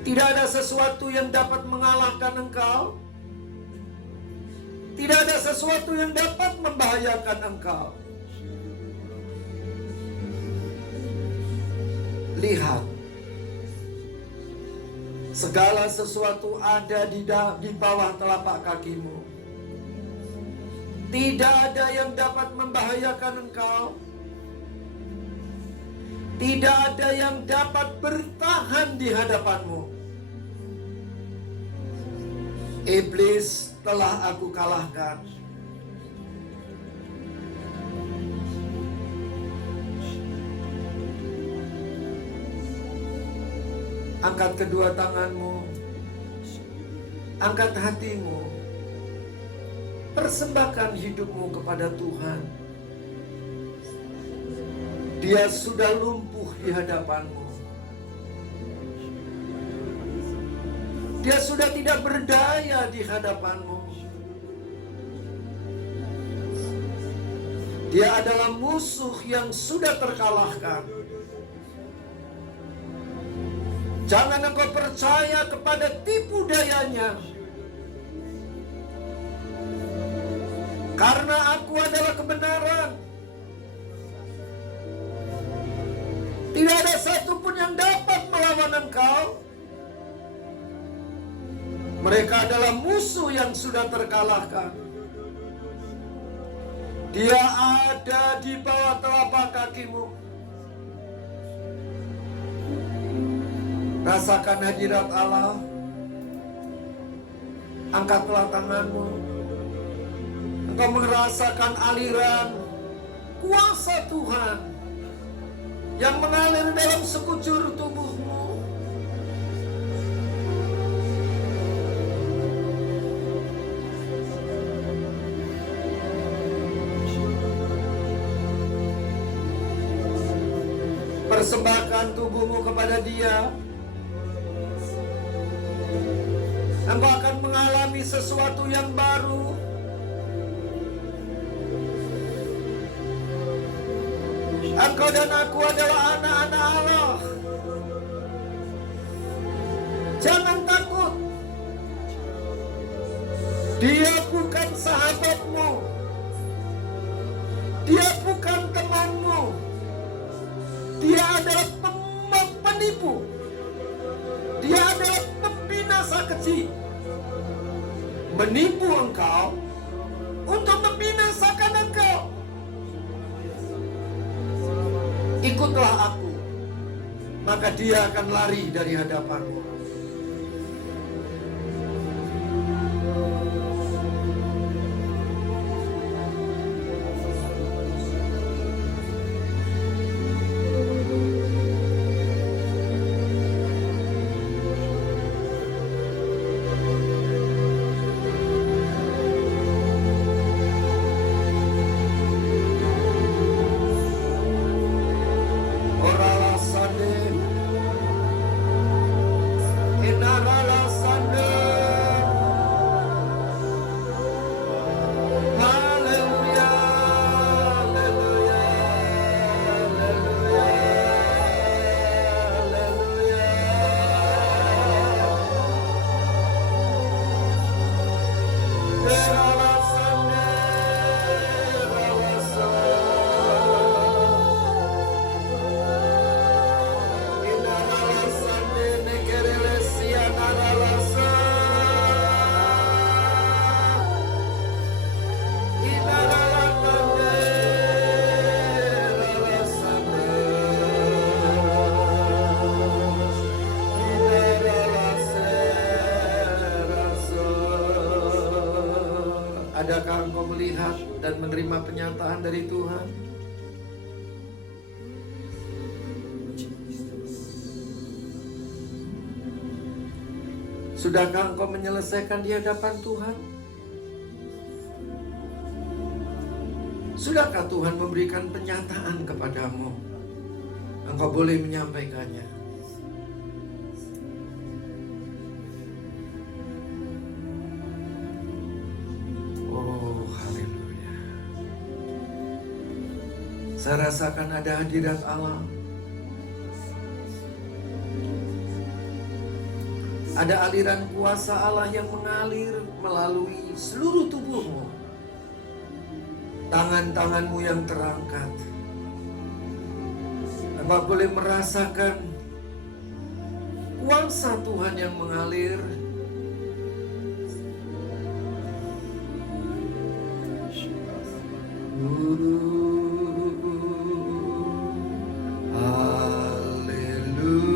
tidak ada sesuatu yang dapat mengalahkan engkau. Tidak ada sesuatu yang dapat membahayakan engkau. Lihat, segala sesuatu ada di bawah telapak kakimu. Tidak ada yang dapat membahayakan engkau. Tidak ada yang dapat bertahan di hadapanmu. Iblis telah aku kalahkan. Angkat kedua tanganmu, angkat hatimu, persembahkan hidupmu kepada Tuhan. Dia sudah lumpuh di hadapanmu. Dia sudah tidak berdaya di hadapanmu. Dia adalah musuh yang sudah terkalahkan. Jangan engkau percaya kepada tipu dayanya. Karena aku adalah kebenaran. Tidak ada satupun yang dapat melawan engkau. Mereka adalah musuh yang sudah terkalahkan. Dia ada di bawah telapak kakimu. Rasakan hadirat Allah. Angkatlah tanganmu. Engkau merasakan aliran kuasa Tuhan yang mengalir dalam sekujur tubuhmu. Persembahkan tubuhmu kepada Dia. Engkau akan mengalami sesuatu yang baru. Engkau dan aku adalah anak-anak Allah. Jangan takut. Dia bukan sahabatmu. Dia bukan temanmu. Dia adalah penipu. Dia adalah pembinasa keji. Menipu engkau untuk membinasakan engkau. Ikutlah aku, maka dia akan lari dari hadapanmu. Adakah engkau melihat dan menerima penyataan dari Tuhan? Sudahkah engkau menyelesaikan di hadapan Tuhan? Sudahkah Tuhan memberikan penyataan kepadamu? Engkau boleh menyampaikannya. Oh, haleluya. Saya rasakan ada hadirat Allah. Ada aliran kuasa Allah yang mengalir melalui seluruh tubuhmu. Tangan-tanganmu yang terangkat. Engkau boleh merasakan kuasa Tuhan yang mengalir. Haleluya. Haleluya.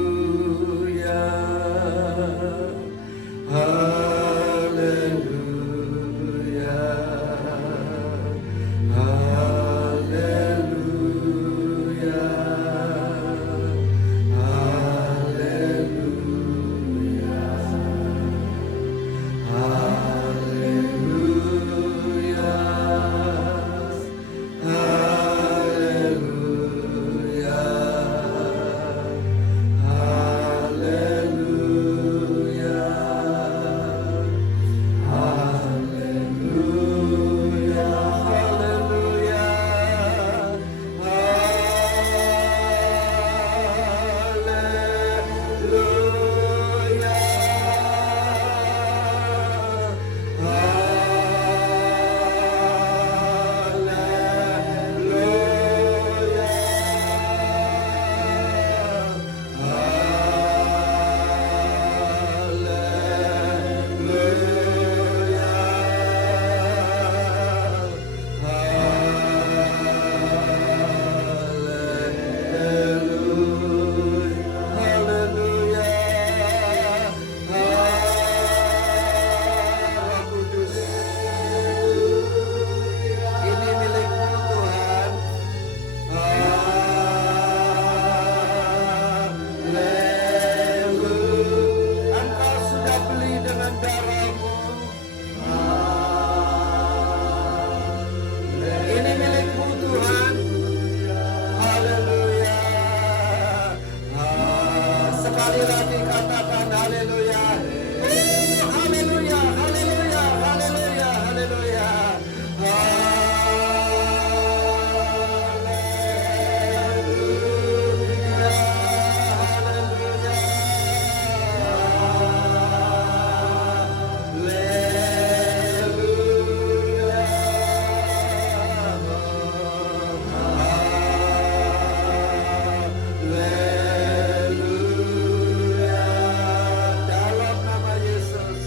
Haleluya. Haleluya. Haleluya. Haleluya. Haleluya. Haleluya. Ini milikmu Tuhan. Haleluya. Engkau sudah beli dengan darahmu. Ini milikmu Tuhan. Haleluya. Sekali lagi katakan haleluya. Haleluya, haleluya, haleluya, haleluya. Dalam nama Yesus.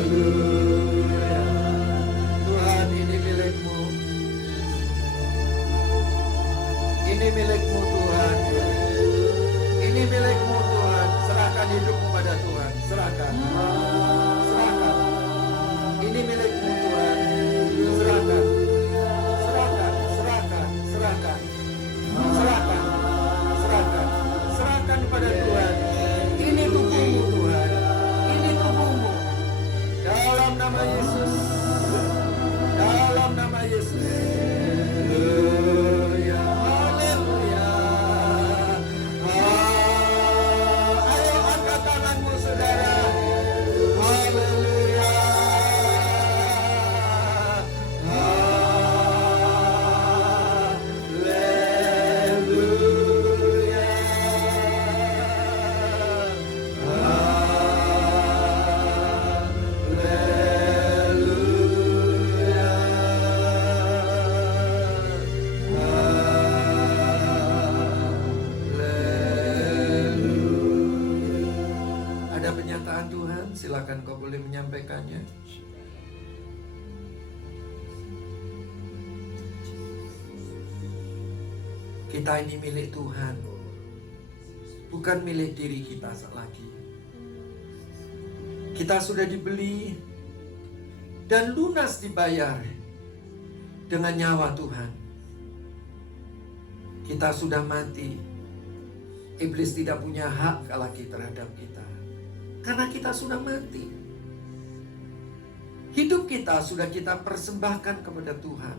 Haleluya. Tuhan, ini milikmu. Ini milikmu Tuhan. Ini milikmu Tuhan. Serahkan hidupmu pada Tuhan. Serahkan. Serahkan. Ini milikmu Tuhan. Serahkan. Serahkan. Serahkan. Serahkan. Serahkan. Serahkan. Serahkan pada Tuhan. Ini tubuhmu Tuhan. Ini tubuhmu. Dalam nama Yesus. Dalam nama Yesus. Haleluya. Haleluya. Ayo angkat tanganmu saudara. Haleluya. Haleluya. Ada penyataan Tuhan, silakan kau boleh menyampaikannya. Kita ini milik Tuhan, bukan milik diri kita lagi. Kita sudah dibeli dan lunas dibayar dengan nyawa Tuhan. Kita sudah mati, Iblis tidak punya hak lagi terhadap kita, karena kita sudah mati. Hidup kita sudah kita persembahkan kepada Tuhan.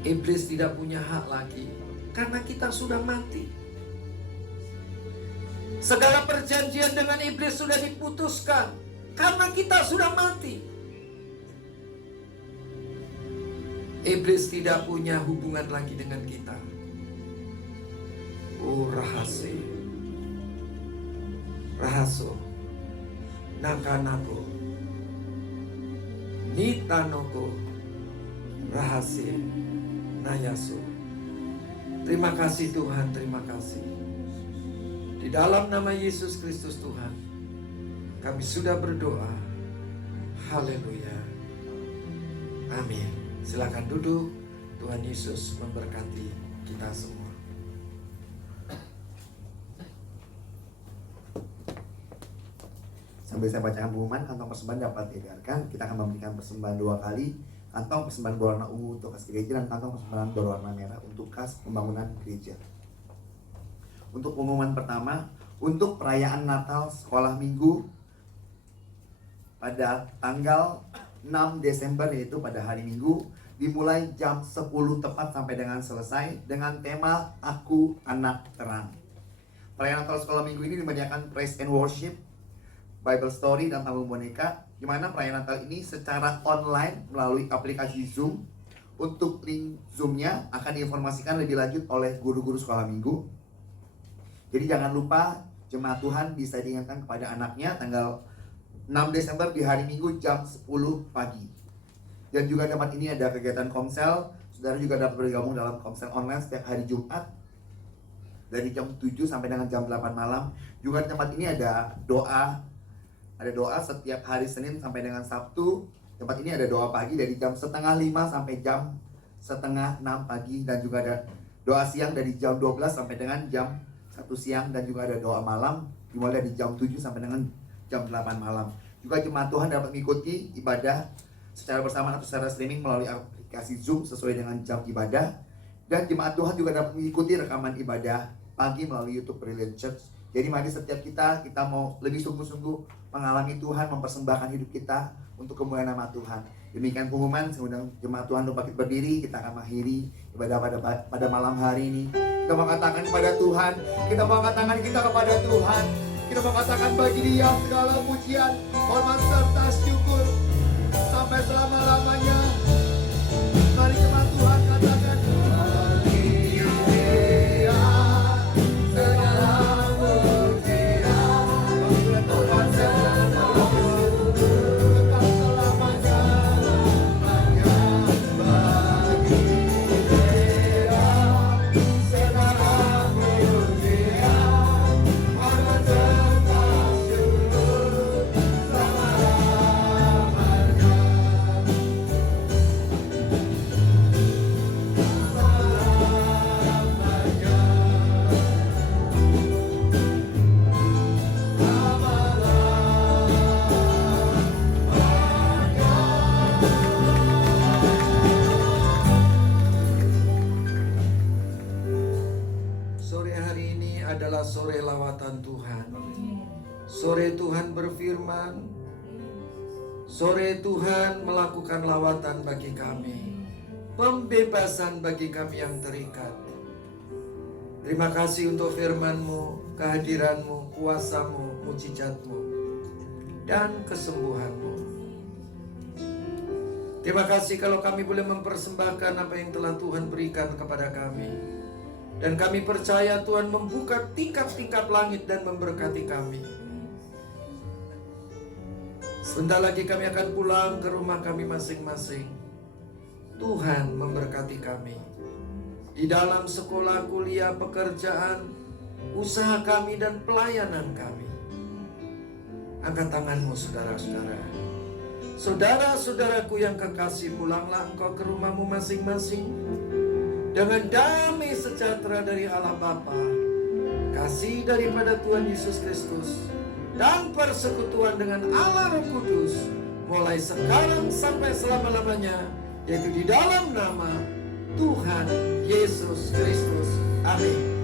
Iblis tidak punya hak lagi, karena kita sudah mati. Segala perjanjian dengan iblis sudah diputuskan, karena kita sudah mati. Iblis tidak punya hubungan lagi dengan kita. Oh rahasia, rahaso, nakanako, nitanoko, rahasia, nayaso. Terima kasih Tuhan, terima kasih. Di dalam nama Yesus Kristus Tuhan, kami sudah berdoa. Haleluya. Amin. Silakan duduk. Tuhan Yesus memberkati kita semua. Sambil saya bacakan pengumuman, kantong persembahan dapat diedarkan. Kita akan memberikan persembahan 2 kali. Kantong persembahan berwarna ungu untuk kas gereja dan kantong persembahan berwarna merah untuk kas pembangunan gereja. Untuk pengumuman pertama, untuk perayaan Natal sekolah minggu pada tanggal 6 Desember, yaitu pada hari Minggu, dimulai jam 10 tepat sampai dengan selesai dengan tema Aku Anak Terang. Perayaan Natal sekolah minggu ini dimenyediakan praise and worship, Bible story, dan tamu boneka, di mana perayaan Natal ini secara online melalui aplikasi Zoom. Untuk link Zoom-nya akan diinformasikan lebih lanjut oleh guru-guru sekolah minggu. Jadi jangan lupa jemaat Tuhan bisa diingatkan kepada anaknya tanggal 6 Desember di hari Minggu jam 10 pagi. Dan juga tempat ini ada kegiatan komsel. Saudara juga dapat bergabung dalam komsel online setiap hari Jumat dari jam 7 sampai dengan jam 8 malam. Juga di tempat ini ada doa. Ada doa setiap hari Senin sampai dengan Sabtu. Tempat ini ada doa pagi dari jam 4:30 sampai jam 5:30 pagi. Dan juga ada doa siang dari jam 12 sampai dengan jam 1 siang. Dan juga ada doa malam dimulai dari jam 7 sampai dengan jam 8 malam. Juga jemaat Tuhan dapat mengikuti ibadah secara bersamaan atau secara streaming melalui aplikasi Zoom sesuai dengan jam ibadah. Dan jemaat Tuhan juga dapat mengikuti rekaman ibadah pagi melalui YouTube Brilliant Church. Jadi mari setiap kita mau lebih sungguh-sungguh mengalami Tuhan, mempersembahkan hidup kita untuk kemuliaan nama Tuhan. Demikian pengumuman, saya undang jemaat Tuhan untuk bangkit berdiri. Kita akan mengakhiri ibadah pada malam hari ini. Kita mau katakan kepada Tuhan, kita mau katakan kita kepada Tuhan. Kita mau katakan bagi Dia segala pujian, hormat serta syukur sampai selama-lamanya. Mari jemaat Tuhan katakan, bagi Dia segala pujian, hormat serta syukur tetap selamanya. Bagi Dia segala pujian, hormat serta syukur selama-lamanya. Sore hari ini adalah sore lawatan Tuhan. Sore Tuhan berfirman. Sore Tuhan melakukan lawatan bagi kami. Pembebasan bagi kami yang terikat. Terima kasih untuk firman-Mu, kehadiran-Mu, kuasa-Mu, mujizat-Mu, dan kesembuhan-Mu. Terima kasih kalau kami boleh mempersembahkan apa yang telah Tuhan berikan kepada kami. Dan kami percaya Tuhan membuka tingkap-tingkap langit dan memberkati kami. Sebentar lagi kami akan pulang ke rumah kami masing-masing. Tuhan memberkati kami di dalam sekolah, kuliah, pekerjaan, usaha kami, dan pelayanan kami. Angkat tanganmu saudara-saudara. Saudara-saudaraku yang kekasih, pulanglah engkau ke rumahmu masing-masing dengan damai sejahtera dari Allah Bapa, kasih daripada Tuhan Yesus Kristus, dan persekutuan dengan Allah Roh Kudus, mulai sekarang sampai selama-lamanya, yaitu di dalam nama Tuhan Yesus Kristus. Amin.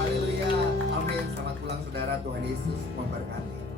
Haleluya, amin. Selamat pulang saudara, Tuhan Yesus memberkati.